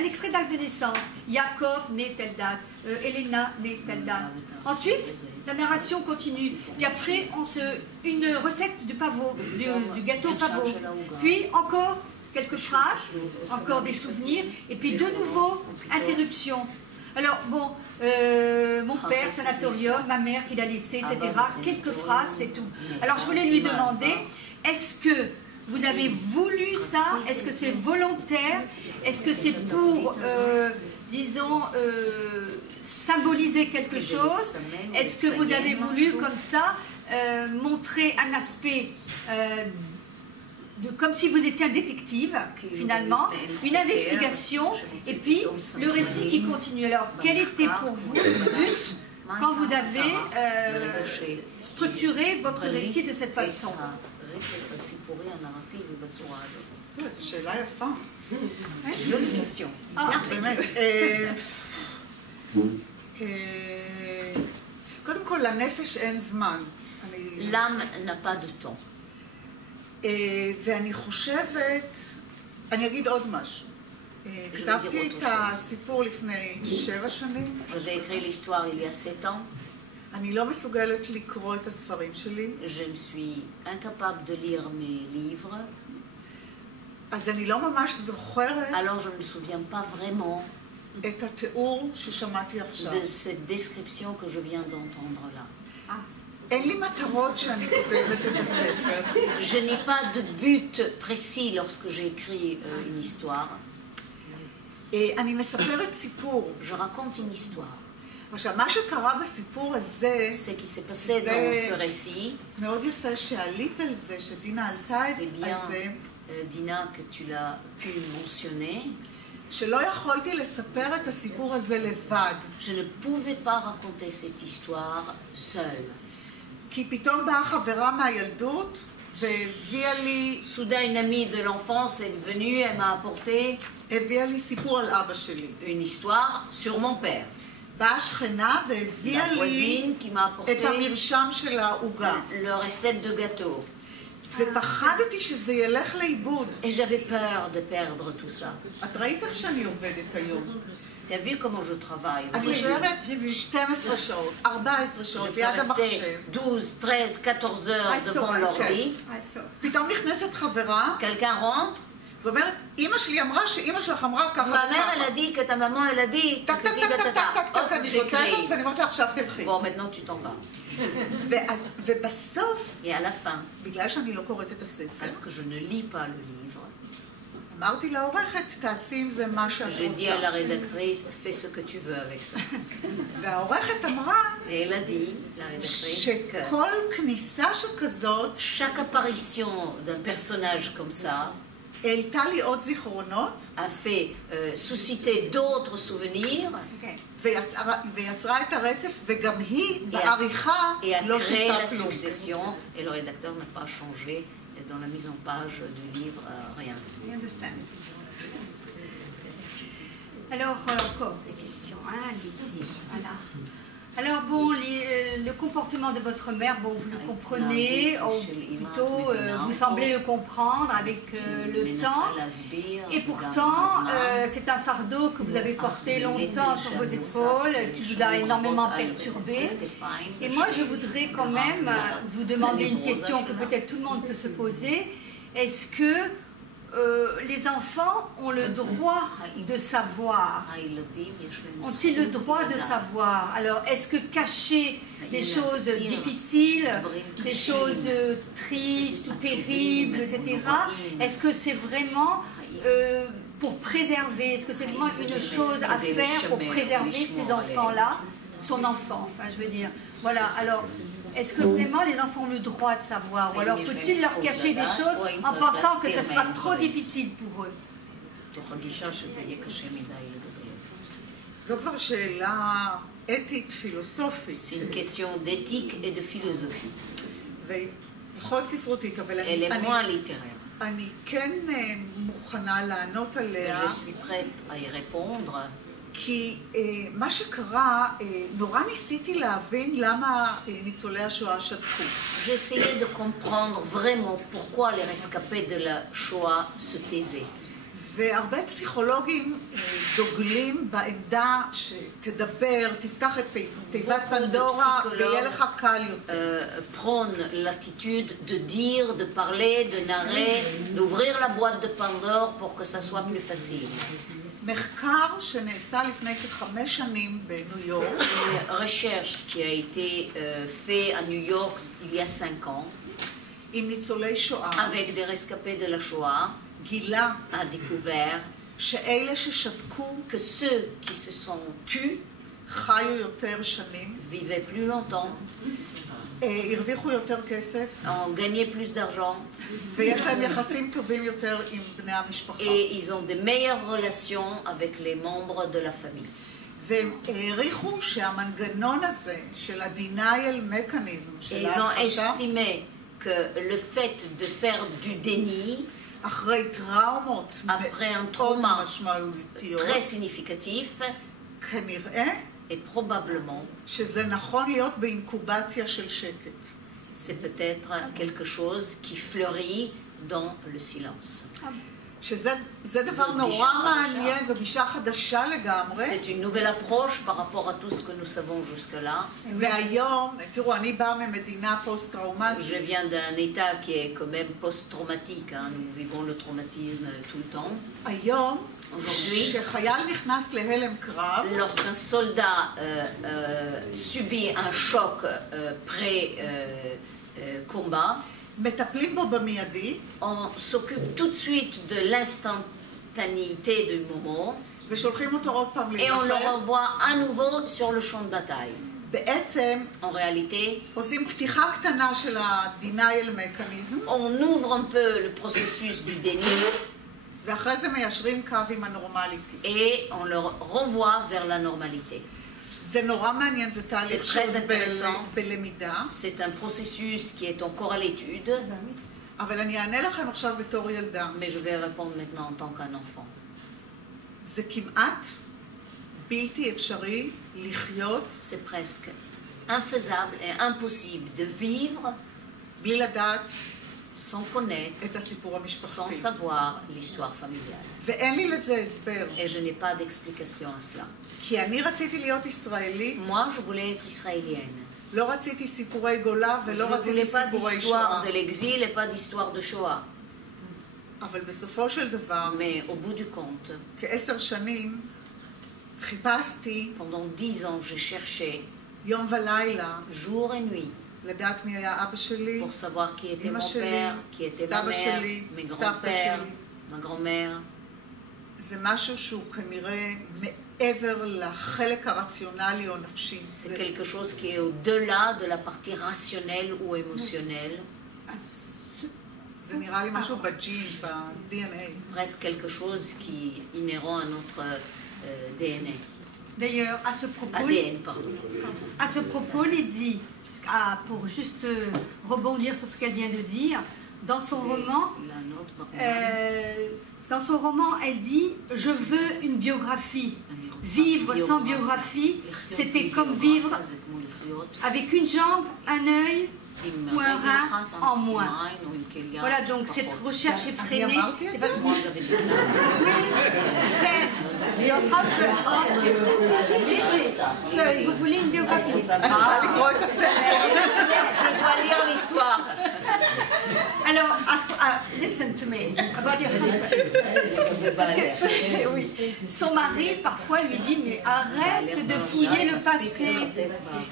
un extrait d'acte de naissance. Yaakov né telle date, Elena né telle date. Ensuite, la narration continue. Puis après, une recette du pavot, du gâteau pavot. Puis encore quelques phrases, encore des souvenirs, et puis de nouveau, interruption. Alors bon, mon père, sanatorium, ma mère qui l'a laissé, etc. Quelques phrases, c'est tout. Alors je voulais lui demander, est-ce que vous avez voulu ça? Est-ce que c'est volontaire? Est-ce que c'est pour, disons, symboliser quelque chose? Est-ce que vous avez voulu, comme ça, montrer un aspect comme si vous étiez un détective, finalement, une investigation, et puis le récit qui continue. Alors, quel était pour vous le but quand vous avez structuré votre récit de cette façon? זו שאלה יפה. Jolie question. באמת. קודם כל, לנפש אין זמן. L'âme n'a pas de temps. ואני חושבת, אני אגיד עוד משהו. כתבתי את הסיפור לפני 7 שנים. J'ai écrit l'histoire il y a 7 ans. אני לא מסוגלת לקרוא את הספרים שלי. Je me suis incapable de lire mes livres. אז אני לא ממש זוכרת Alors je ne me souviens pas vraiment את התיאור ששמעתי עכשיו. de cette description que je viens d'entendre là. אין לי מטרות שאני כותבת את הספר. Je n'ai pas de but précis lorsque j'écris une histoire. אני מספרת סיפור. Je raconte une histoire. עכשיו, מה שקרה בסיפור הזה, Ce qui s'est passé dans ce récit, מאוד יפה שעלית על זה, שדינה עלתה על זה, Dina, que tu l'as pu mentionner, שלא יכולתי לספר את הסיפור הזה לבד. je ne pouvais pas raconter cette histoire seule. כי פתאום באה חברה מהילדות והביאה לי... Soudain, une amie de l'enfance est venue, elle m'a apporté הביאה לי סיפור על אבא שלי. une histoire sur mon père. באה שכנה והביאה לי qui m'a apporté את המרשם של העוגה. le recette de gâteau. ופחדתי שזה ילך לאיבוד. Et j'avais peur de perdre tout ça. את ראית איך שאני עובדת היום? Tu as vu comment je travaille? אני יושבת 12 שעות, 14 Je שעות peux ליד rester המחשב. 12, 13, 14 heures devant l'ordi. פתאום נכנסת חברה Quelqu'un rentre. ואומרת, אמא שלי אמרה שאמא שלך אמרה ככה Ma mère, elle וככה. a dit que ta maman, elle a dit. טק, טק, טק, טק, טק, טק, Hop, אני כותבת j'écris. ואני אומרת לה, עכשיו תלכי. Bon, maintenant tu t'en vas. ובסוף, Et à la fin, בגלל שאני לא קוראת את הספר, parce que je ne lis pas le livre, אמרתי לעורכת, תעשי עם זה מה שאת je dis à la רוצה. rédactrice, fais ce que tu veux avec ça. והעורכת אמרה Et elle a dit, la rédactrice, que שכל כניסה שכזאת chaque apparition d'un personnage comme ça העלתה לי עוד זיכרונות, a fait susciter d'autres souvenirs ויצרה את הרצף, וגם היא בעריכה et a לא créé שיפרה la כלום. succession. Et le rédacteur n'a pas changé dans la mise en page du livre, rien. I understand. Alors, encore des questions, hein, Lydie, voilà. Alors bon, le comportement de votre mère, bon, vous le comprenez, ou plutôt vous semblez le comprendre avec le temps, et pourtant c'est un fardeau que vous avez porté longtemps sur vos épaules, qui vous a énormément perturbé. Et moi je voudrais quand même vous demander une question que peut-être tout le monde peut se poser. Est-ce que les enfants ont le droit de savoir? Ont-ils le droit de savoir? Alors, est-ce que cacher des choses difficiles, des choses tristes ou terribles, etc., est-ce que c'est vraiment pour préserver, est-ce que c'est vraiment une chose à faire pour préserver ces enfants-là, son enfant, enfin, je veux dire. Voilà, alors, est-ce que vraiment les enfants ont le droit de savoir? Ou alors faut-il leur cacher des choses en pensant que ce sera trop difficile pour eux? זו כבר שאלה אתית, פילוסופית. C'est une question d'éthique et de philosophie. ופחות ספרותית, אבל Elle est moins littéraire. אני כן מוכנה לענות עליה, Je suis prête à y répondre. כי מה שקרה, נורא ניסיתי להבין למה ניצולי השואה שתקו. J'essayais de comprendre vraiment pourquoi les rescapés de la Shoah se taisaient. והרבה פסיכולוגים דוגלים בעמדה שתדבר, תפתח את תיבת פנדורה ויהיה לך קל יותר. Prône l'attitude de dire, de parler, de narrer, d'ouvrir la boîte de Pandore pour que ça soit plus facile. מחקר שנעשה לפני כ5 שנים בניו יורק. Une recherche qui a été faite à New York il y a 5 ans עם ניצולי שואה. avec des rescapés de la Shoah גילה a découvert שאלה ששתקו que ceux qui se sont tus חיו יותר שנים, vivaient plus longtemps, הרוויחו יותר כסף, ont gagné plus d'argent ויש להם יחסים טובים יותר עם בני המשפחה. et ils ont de meilleures relations avec les membres de la famille. והם העריכו שהמנגנון הזה של ה-denial mechanism, של Ils ont ההכחשה, estimé que le fait de faire du déni אחרי טראומות après un מאוד trauma משמעותיות, très significatif כנראה et probablement שזה נכון להיות באינקובציה של שקט. c'est peut-être quelque chose qui fleurit dans le silence. שזה דבר נורא מעניין, זו גישה חדשה לגמרי. C'est une nouvelle approche par rapport à tout ce que nous savons jusque-là. והיום, תראו, אני באה ממדינה פוסט-טראומטית. Je viens d'un état qui est quand même post-traumatique, hein. Nous vivons le traumatisme tout le temps. היום, Aujourd'hui, כשחייל נכנס להלם קרב, lorsqu'un soldat subit un choc pré-combat, מטפלים בו במיידי, on s'occupe tout de suite de l'instantanéité du moment ושולחים אותו עוד פעם et on le להילחם. renvoie à nouveau sur le champ de bataille. בעצם En réalité, עושים פתיחה קטנה של ה-denial mechanism, on ouvre un peu le processus du déni ואחרי זה מיישרים קו עם הנורמליטי. et on le renvoie vers la normalité. זה נורא מעניין, זה תהליך C'est très של intéressant. בלמידה, C'est un processus qui est encore à l'étude, אבל אני אענה לכם עכשיו בתור ילדה. mais je vais répondre maintenant en tant qu'un enfant. זה כמעט בלתי אפשרי לחיות C'est presque infaisable et impossible de vivre בלי לדעת sans connaître, את הסיפור sans המשפחתי. savoir l'histoire familiale. ואין לי לזה הסבר. Et je n'ai pas d'explication à cela. כי אני רציתי להיות ישראלית, Moi, je voulais être israélienne. לא רציתי סיפורי גולה Je ולא ne רציתי voulais pas סיפורי d'histoire שואה. de l'exil et pas d'histoire de Shoah. אבל בסופו של דבר, Mais au bout du compte, כ10 שנים, חיפשתי pendant 10 ans, j'ai cherché יום ולילה jour et nuit לדעת מי היה אבא שלי, pour savoir qui était אמא mon שלי, père, qui était ma סבא mère, שלי, mes סבתא grands-pères, שלי. ma grand-mère. זה משהו שהוא כנראה מעבר לחלק הרציונלי או נפשי. C'est quelque chose qui est au-delà de la partie rationnelle ou émotionnelle, זה נראה לי משהו בג'ין, ב-DNA. presque quelque chose qui est inhérent à notre DNA. D'ailleurs, à ce propos, ADN, pardon. À ce propos, Lydie, pour juste rebondir sur ce qu'elle vient de dire, dans son roman, elle dit « Je veux une biographie. Vivre sans biographie, c'était comme vivre avec une jambe, un œil ou un rein en moins. » Voilà, donc cette recherche effrénée, c'est parce que Moi, j'avais dit ça. vous voulez une biographie? אני צריכה לקרוא את הספר. Je dois lire l'histoire. Alors, listen to me about your husband. Parce que oui, son mari parfois lui dit mais arrête de fouiller le passé.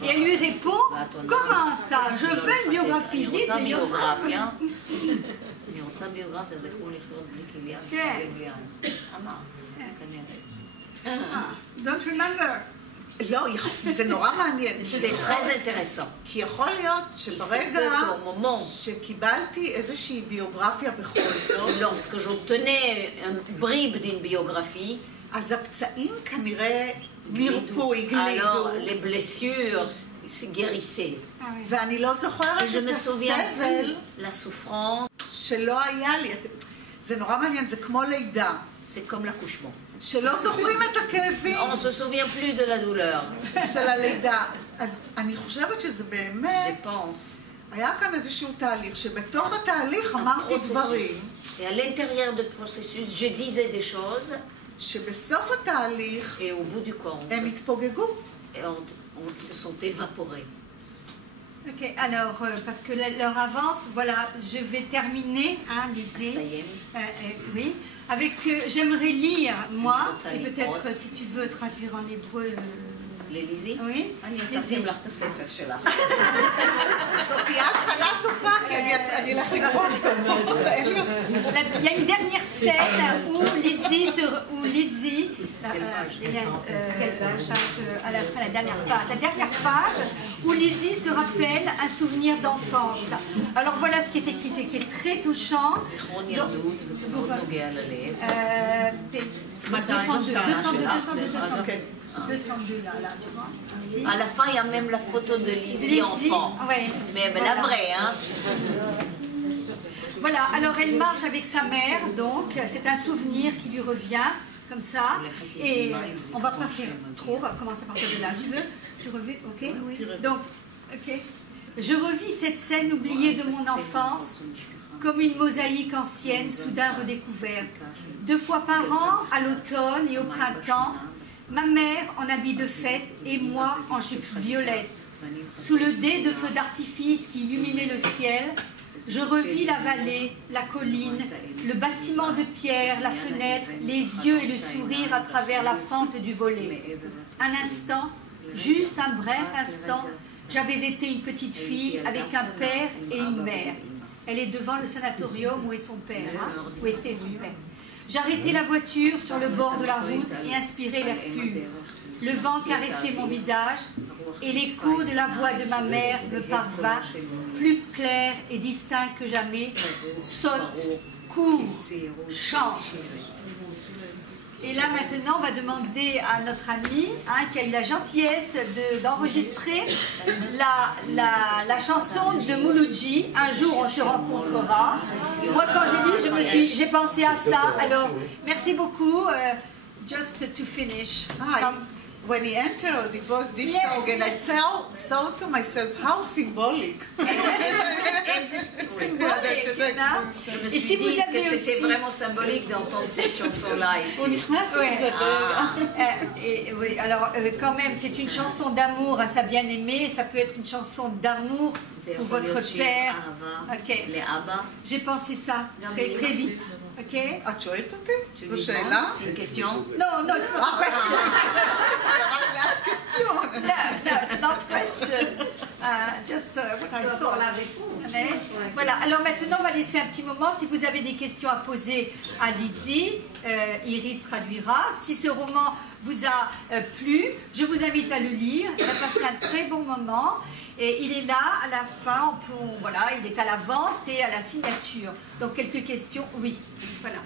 Et elle lui répond comment ça? Je veux une biographie. אני רוצה Lisez your ביוגרפיה. husband. אני רוצה ביוגרפיה, זה כמו לחיות בלי כליה. כן. אמר, כנראה. Don't remember. לא, זה נורא מעניין. C'est très intéressant. כי יכול להיות שברגע qu'au moment שקיבלתי איזושהי ביוגרפיה בכל זאת, Lorsque j'obtenais un bribe d'une biographie, אז הפצעים כנראה נרפו, הגלידו, alors les blessures se guérissaient. ואני לא זוכרת Et je את me souviens הסבל plus la souffrance, שלא היה לי. זה נורא מעניין, זה כמו לידה. c'est comme l'accouchement. שלא זוכרים את הכאבים On se souvient plus de la douleur. של הלידה. אז אני חושבת שזה Je באמת, pense. היה כאן איזשהו תהליך, שבתוך התהליך אמרתי דברים, Et à l'intérieur du processus, je disais des choses, שבסוף התהליך et au bout du compte, הם התפוגגו. et on se sont évaporés. Ok, alors, parce que l'heure avance, voilà, je vais terminer, hein, Ça Lydie. y est. Oui, avec, j'aimerais lire, moi, Ça et les peut-être porte. si tu veux traduire en hébreu. ליליזי? Oui, אני אתרגם לך את הספר שלך. זאת תהיה התחלה טובה, כי אני אלך לקרוא אותו. אין לי אותו. Il y a une dernière scène où Lydie, à la fin, la dernière page, où Lydie se rappelle un souvenir d'enfance. Alors voilà ce qui est écrit, c'est qui est très touchant. זיכרון ילדות, וזה מאוד נוגע ללב. 202 là, tu vois. Ici. À la fin, il y a même la photo de Lizzie enfant. Ouais. Mais la Voilà. vraie, hein. Voilà, alors elle marche avec sa mère, donc c'est un souvenir qui lui revient, comme ça. Et on va pas faire trop, on va commencer à partir de là. Tu veux? Tu revis? Ok? Oui. Donc, ok. Je revis cette scène oubliée de mon enfance comme une mosaïque ancienne, soudain redécouverte. 2 fois par an, à l'automne et au printemps, ma mère en habit de fête et moi en jupe violette. Sous le dais de feux d'artifice qui illuminait le ciel, je revis la vallée, la colline, le bâtiment de pierre, la fenêtre, les yeux et le sourire à travers la fente du volet. Un instant, juste un bref instant, j'avais été une petite fille avec un père et une mère. Elle est devant le sanatorium où est son père, hein, où était son père. J'arrêtai la voiture sur le bord de la route et inspirai l'air pur. Le vent caressait mon visage et l'écho de la voix de ma mère me parvint, plus clair et distinct que jamais. Saute, cours, chante. Et là maintenant, on va demander à notre ami, hein, qui a eu la gentillesse d'enregistrer la chanson de Mouloudji. Un jour, on se rencontrera. Moi, quand j'ai lu, j'ai pensé à ça. Alors, merci beaucoup. Just to finish. When he entered, it was this Yes, song, and yes. I thought to myself, how symbolic. It's symbolic. Anna. Je me Et suis si vous dit que avez c'était aussi... vraiment symbolique d'entendre cette chanson-là ici. Ouais. Ah, Oui, alors quand même, c'est une chanson d'amour à sa bien-aimée. Ça peut être une chanson d'amour pour votre père. Ok. Les Abba. J'ai pensé ça très, très vite. Ok? את שואלת אותי? Tu זו lui שאלה? demandes, c'est une question. No, no, it's not a question. question. No, it's not a question. Just what I thought. Mais, voilà. Alors maintenant, on va laisser un petit moment. Si vous avez des questions à poser à Lydie, Iris traduira. Si ce roman vous a plu, je vous invite à le lire. On va passer un très bon moment. Et il est là, à la fin, voilà, il est à la vente et à la signature. Donc quelques questions, oui. Voilà.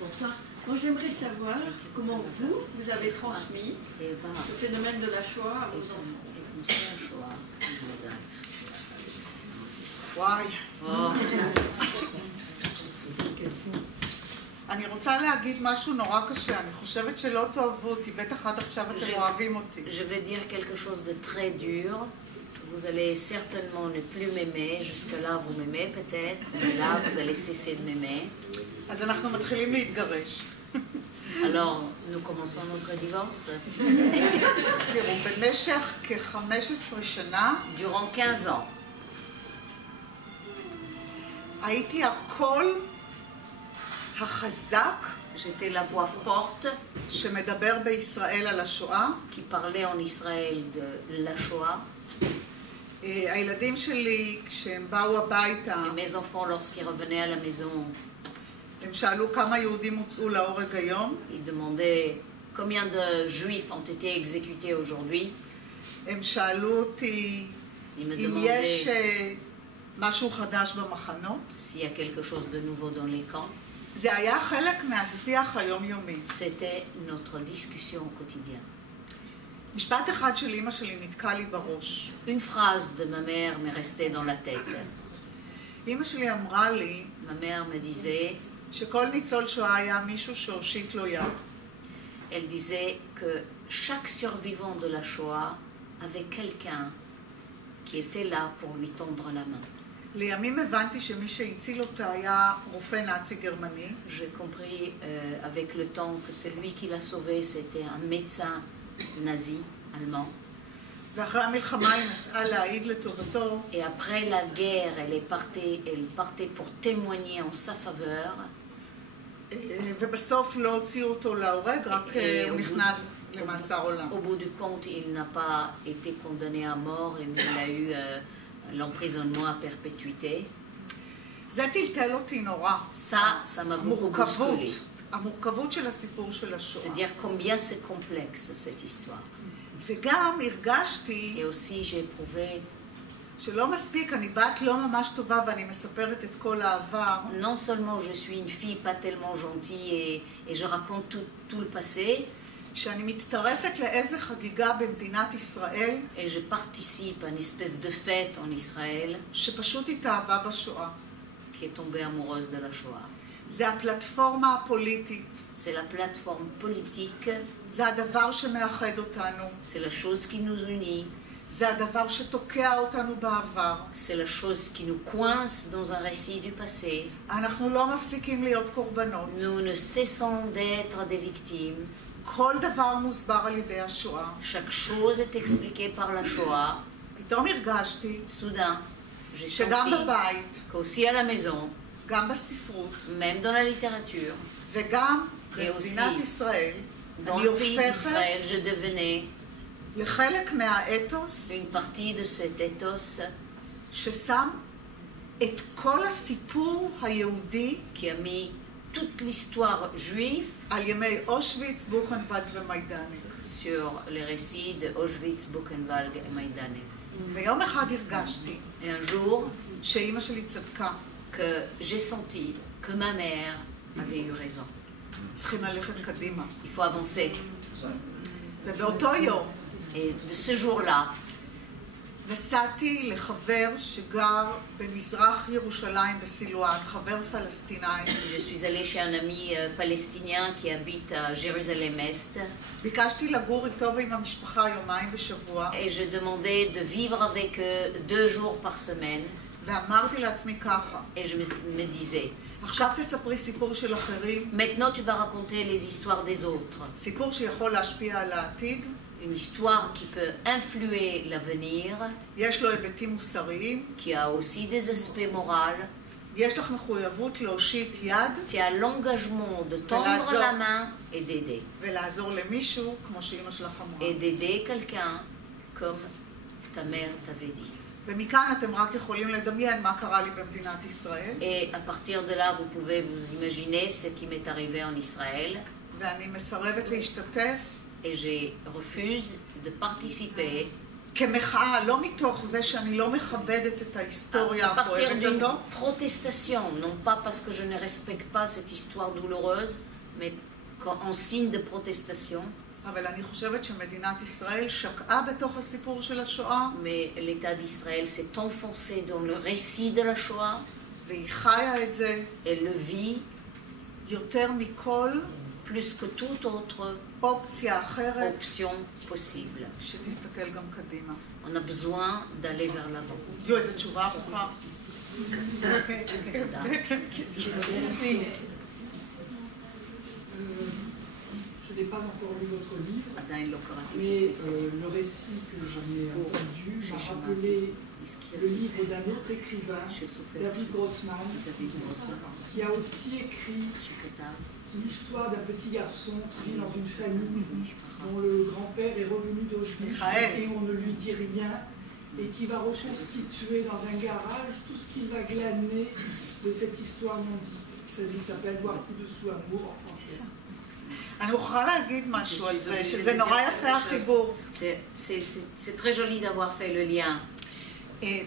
Bonsoir. Moi, j'aimerais savoir comment vous avez transmis ce phénomène de la Shoah à vos enfants. וואי. אני רוצה להגיד משהו נורא קשה, אני חושבת שלא תאהבו אותי, בטח עד עכשיו אתם אוהבים אותי. Je vais dire quelque chose de très dur. Vous allez certainement ne plus m'aimer. Jusque-là, vous m'aimez peut-être. Mais là, vous allez cesser de m'aimer. אז אנחנו מתחילים להתגרש. Alors, nous commençons notre divorce. תראו, במשך כ-15 שנה Durant 15 ans, הייתי הקול החזק j'étais la voix forte שמדבר בישראל על השואה. qui parlait en Israël de la Shoah. הילדים שלי, כשהם באו הביתה, Et mes enfants, lorsqu'ils revenaient à la maison, הם שאלו כמה יהודים הוצאו להורג היום. ils demandaient combien de juifs ont été exécutés aujourd'hui. הם שאלו אותי Ils me אם יש demandaient משהו חדש במחנות. s'il y a quelque chose de nouveau dans les camps. זה היה חלק מהשיח היומיומי. C'était notre discussion au quotidien. משפט אחד של אמא שלי נתקע לי בראש. Une phrase de ma mère m'est restée dans la tête. אמא שלי אמרה לי Ma mère me disait, שכל ניצול שואה היה מישהו שהושיט לו יד. elle disait que chaque survivant de la Shoah avait quelqu'un qui était là pour lui tendre la main. לימים הבנתי שמי שהציל אותה היה רופא נאצי גרמני. J'ai compris avec le temps que celui qui l'a sauvée, c'était un médecin nazi allemand. ואחרי המלחמה היא נסעה להעיד לטובתו. Et après la guerre, elle partait pour témoigner en sa faveur. ובסוף לא הוציאו אותו להורג, רק הוא נכנס למאסר עולם. Au bout du compte, il n'a pas été condamné à mort, mais il a eu l'emprisonnement à perpétuité. זה טלטל אותי נורא. Ça m'a beaucoup bousculé. המורכבות של הסיפור של השואה. C'est-à-dire combien c'est complexe cette histoire. וגם הרגשתי Et aussi j'ai éprouvé, שלא מספיק, אני בת לא ממש טובה ואני מספרת את כל העבר. non seulement je suis une fille pas tellement gentille et je raconte tout le passé, שאני מצטרפת לאיזה חגיגה במדינת ישראל, et je participe à une espèce de fête en Israël שפשוט התאהבה בשואה. qui est tombée amoureuse de la Shoah. זה הפלטפורמה הפוליטית. C'est la plateforme politique, זה הדבר שמאחד אותנו. c'est la chose qui nous unit, זה הדבר שתוקע אותנו בעבר. c'est la chose qui nous coince dans un récit du passé. אנחנו לא מפסיקים להיות קורבנות. Nous ne cessons d'être des victimes. כל דבר מוסבר על ידי השואה. Chaque chose est expliquée par la Shoah. פתאום הרגשתי Soudain, j'ai שגם senti בבית, qu'aussi à la maison, גם בספרות, même dans la littérature, וגם Et במדינת aussi, ישראל, dans אני le pays d'Israël, הופכת je devenais לחלק מהאתוס une partie de cet ethos ששם את כל הסיפור היהודי qui a mis toute l'histoire juive על ימי אושוויץ, בוכנוולד ומיידנק. sur les récits de Auschwitz, Buchenwald et Majdanek. ויום אחד הרגשתי Et un jour, שאימא שלי צדקה. que j'ai senti que ma mère avait eu raison. צריכים ללכת קדימה. Il faut avancer. ובאותו יום Et de ce jour-là, נסעתי לחבר שגר במזרח ירושלים בסילואן, חבר פלסטיני. je suis allée chez un ami palestinien qui habite à Jérusalem-Est ביקשתי לגור איתו ועם המשפחה יומיים בשבוע, et je demandais de vivre avec eux 2 jours par semaine. ואמרתי לעצמי ככה, Et je me disais, עכשיו תספרי סיפור של אחרים, maintenant tu vas raconter les histoires des autres. סיפור שיכול להשפיע על העתיד, Une histoire qui peut influer l'avenir, יש לו היבטים מוסריים, qui a aussi des aspects moraux. יש לך מחויבות להושיט יד Tu as l'engagement de tendre la main et d'aider. ולעזור למישהו, כמו שאימא שלך אמרה. Et d'aider quelqu'un comme ta mère t'avait dit. ומכאן אתם רק יכולים לדמיין מה קרה לי במדינת ישראל. Et à partir de là, vous pouvez vous imaginer ce qui m'est arrivé en Israël. ואני מסרבת להשתתף. Et je refuse de participer. כמחאה, לא מתוך זה שאני לא מכבדת את ההיסטוריה À partir הכואבת d'une הזו. protestation, non pas parce que je ne respecte pas cette histoire douloureuse, mais en signe de protestation. אבל אני חושבת שמדינת ישראל שקעה בתוך הסיפור של השואה. Mais l'État d'Israël s'est enfoncé dans le récit de la Shoah. והיא חיה את זה. Elle le vit. יותר מכל. Plus que toute autre אופציה אחרת. option possible. שתסתכל גם קדימה. On a besoin d'aller vers l'avant. יו, איזו תשובה הפוכה. Je n'ai pas encore lu votre livre, mais le récit que j'en ai entendu m'a rappelé le livre d'un autre écrivain, David Grossman, qui a aussi écrit l'histoire d'un petit garçon qui vit dans une famille dont le grand-père est revenu d'Auschwitz et on ne lui dit rien, et qui va reconstituer dans un garage tout ce qu'il va glaner de cette histoire non dite. Ça s'appelle Voir ci-dessous amour en français. אני מוכרחה להגיד משהו על זה, שזה נורא יפה החיבור. C'est très joli d'avoir fait le lien.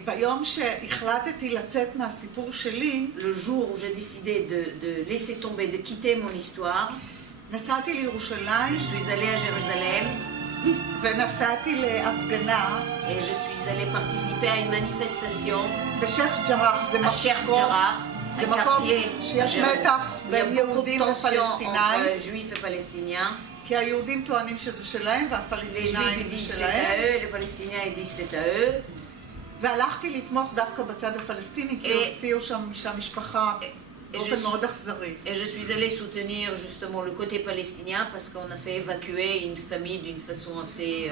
ביום שהחלטתי לצאת מהסיפור שלי, le jour où j'ai décidé de laisser tomber, de quitter mon histoire, נסעתי לירושלים, je suis allée à Jérusalem, ונסעתי להפגנה, et je suis allée participer à une manifestation בשייח' ג'ראח, à Sheikh Jarrah, זה מקום שיש מתח בין יהודים ופלסטינאים, juifs et palestiniens. כי היהודים טוענים שזה שלהם Les והפלסטינאים juifs זה disent c'est שלהם. à eux, les palestiniens disent c'est à eux. והלכתי לתמוך דווקא בצד הפלסטיני, כי הוציאו שם משפחה באופן מאוד אכזרי. Et je suis allée soutenir justement le côté palestinien parce qu'on a fait évacuer une famille d'une façon assez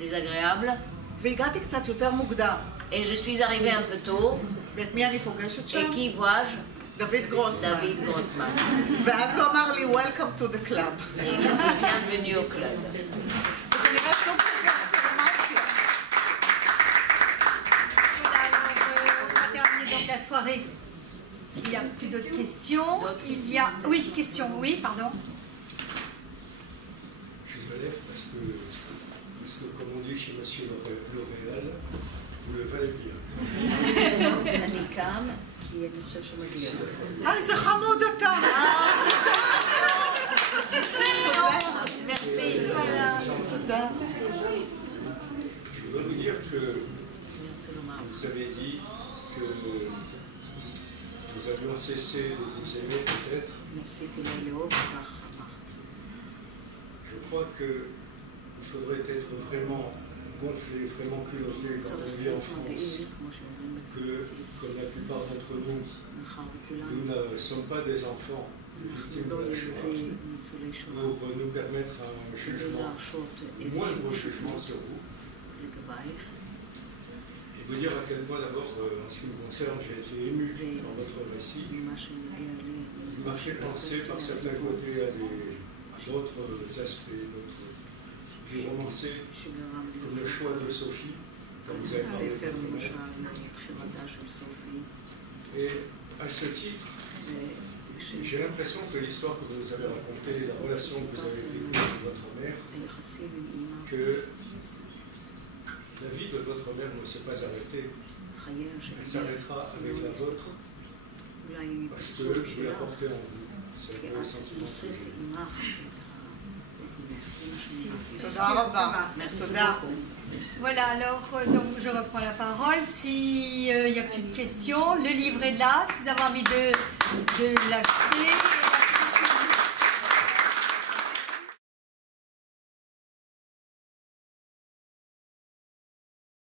désagréable. והגעתי קצת יותר מוקדם. Et je suis arrivée un peu tôt. ואת מי אני פוגשת שם? Et qui vois-je? דוד גרוסמן. David Grossman. ואז הוא אמר לי, Welcome to the club. Et bienvenue au club. זה כנראה סוג של טרנספורמציה. Voilà, alors on va terminer donc la soirée. S'il n'y a plus d'autres questions, il y a... Oui, question, oui, pardon. Je me lève parce que comme on dit chez Monsieur L'Oréal, vous le valez bien. אני קם, כי אני חושב שמגיע. איזה חמוד אתה. Merci. תודה. Je voudrais vous dire que vous avez dit que nous avions cessé de vous aimer peut-être. Je crois qu'il faudrait être vraiment gonflé, vraiment culotté quand on vit en France, que comme la plupart d'entre nous, nous ne sommes pas des enfants victimes de la Shoah, pour nous permettre un jugement, moindre jugement sur vous. Et vous dire à quel point d'abord, en ce qui me concerne, j'ai été ému dans votre récit. Il m'a fait penser par certains côtés à d'autres aspects du romancé, comme le choix de Sophie, quand vous avez parlé de votre mère. Et à ce titre, j'ai l'impression que l'histoire que vous nous avez racontée, la relation que vous avez vécue avec votre mère, que la vie de votre mère ne s'est pas arrêtée. Elle s'arrêtera avec la vôtre parce que vous la portez en vous. C'est un peu le sentiment que j'ai. תודה רבה. תודה. Voilà, alors donc je reprends la parole. S'il n'y a plus de questions, le livre est là. Si vous avez envie de l'acheter.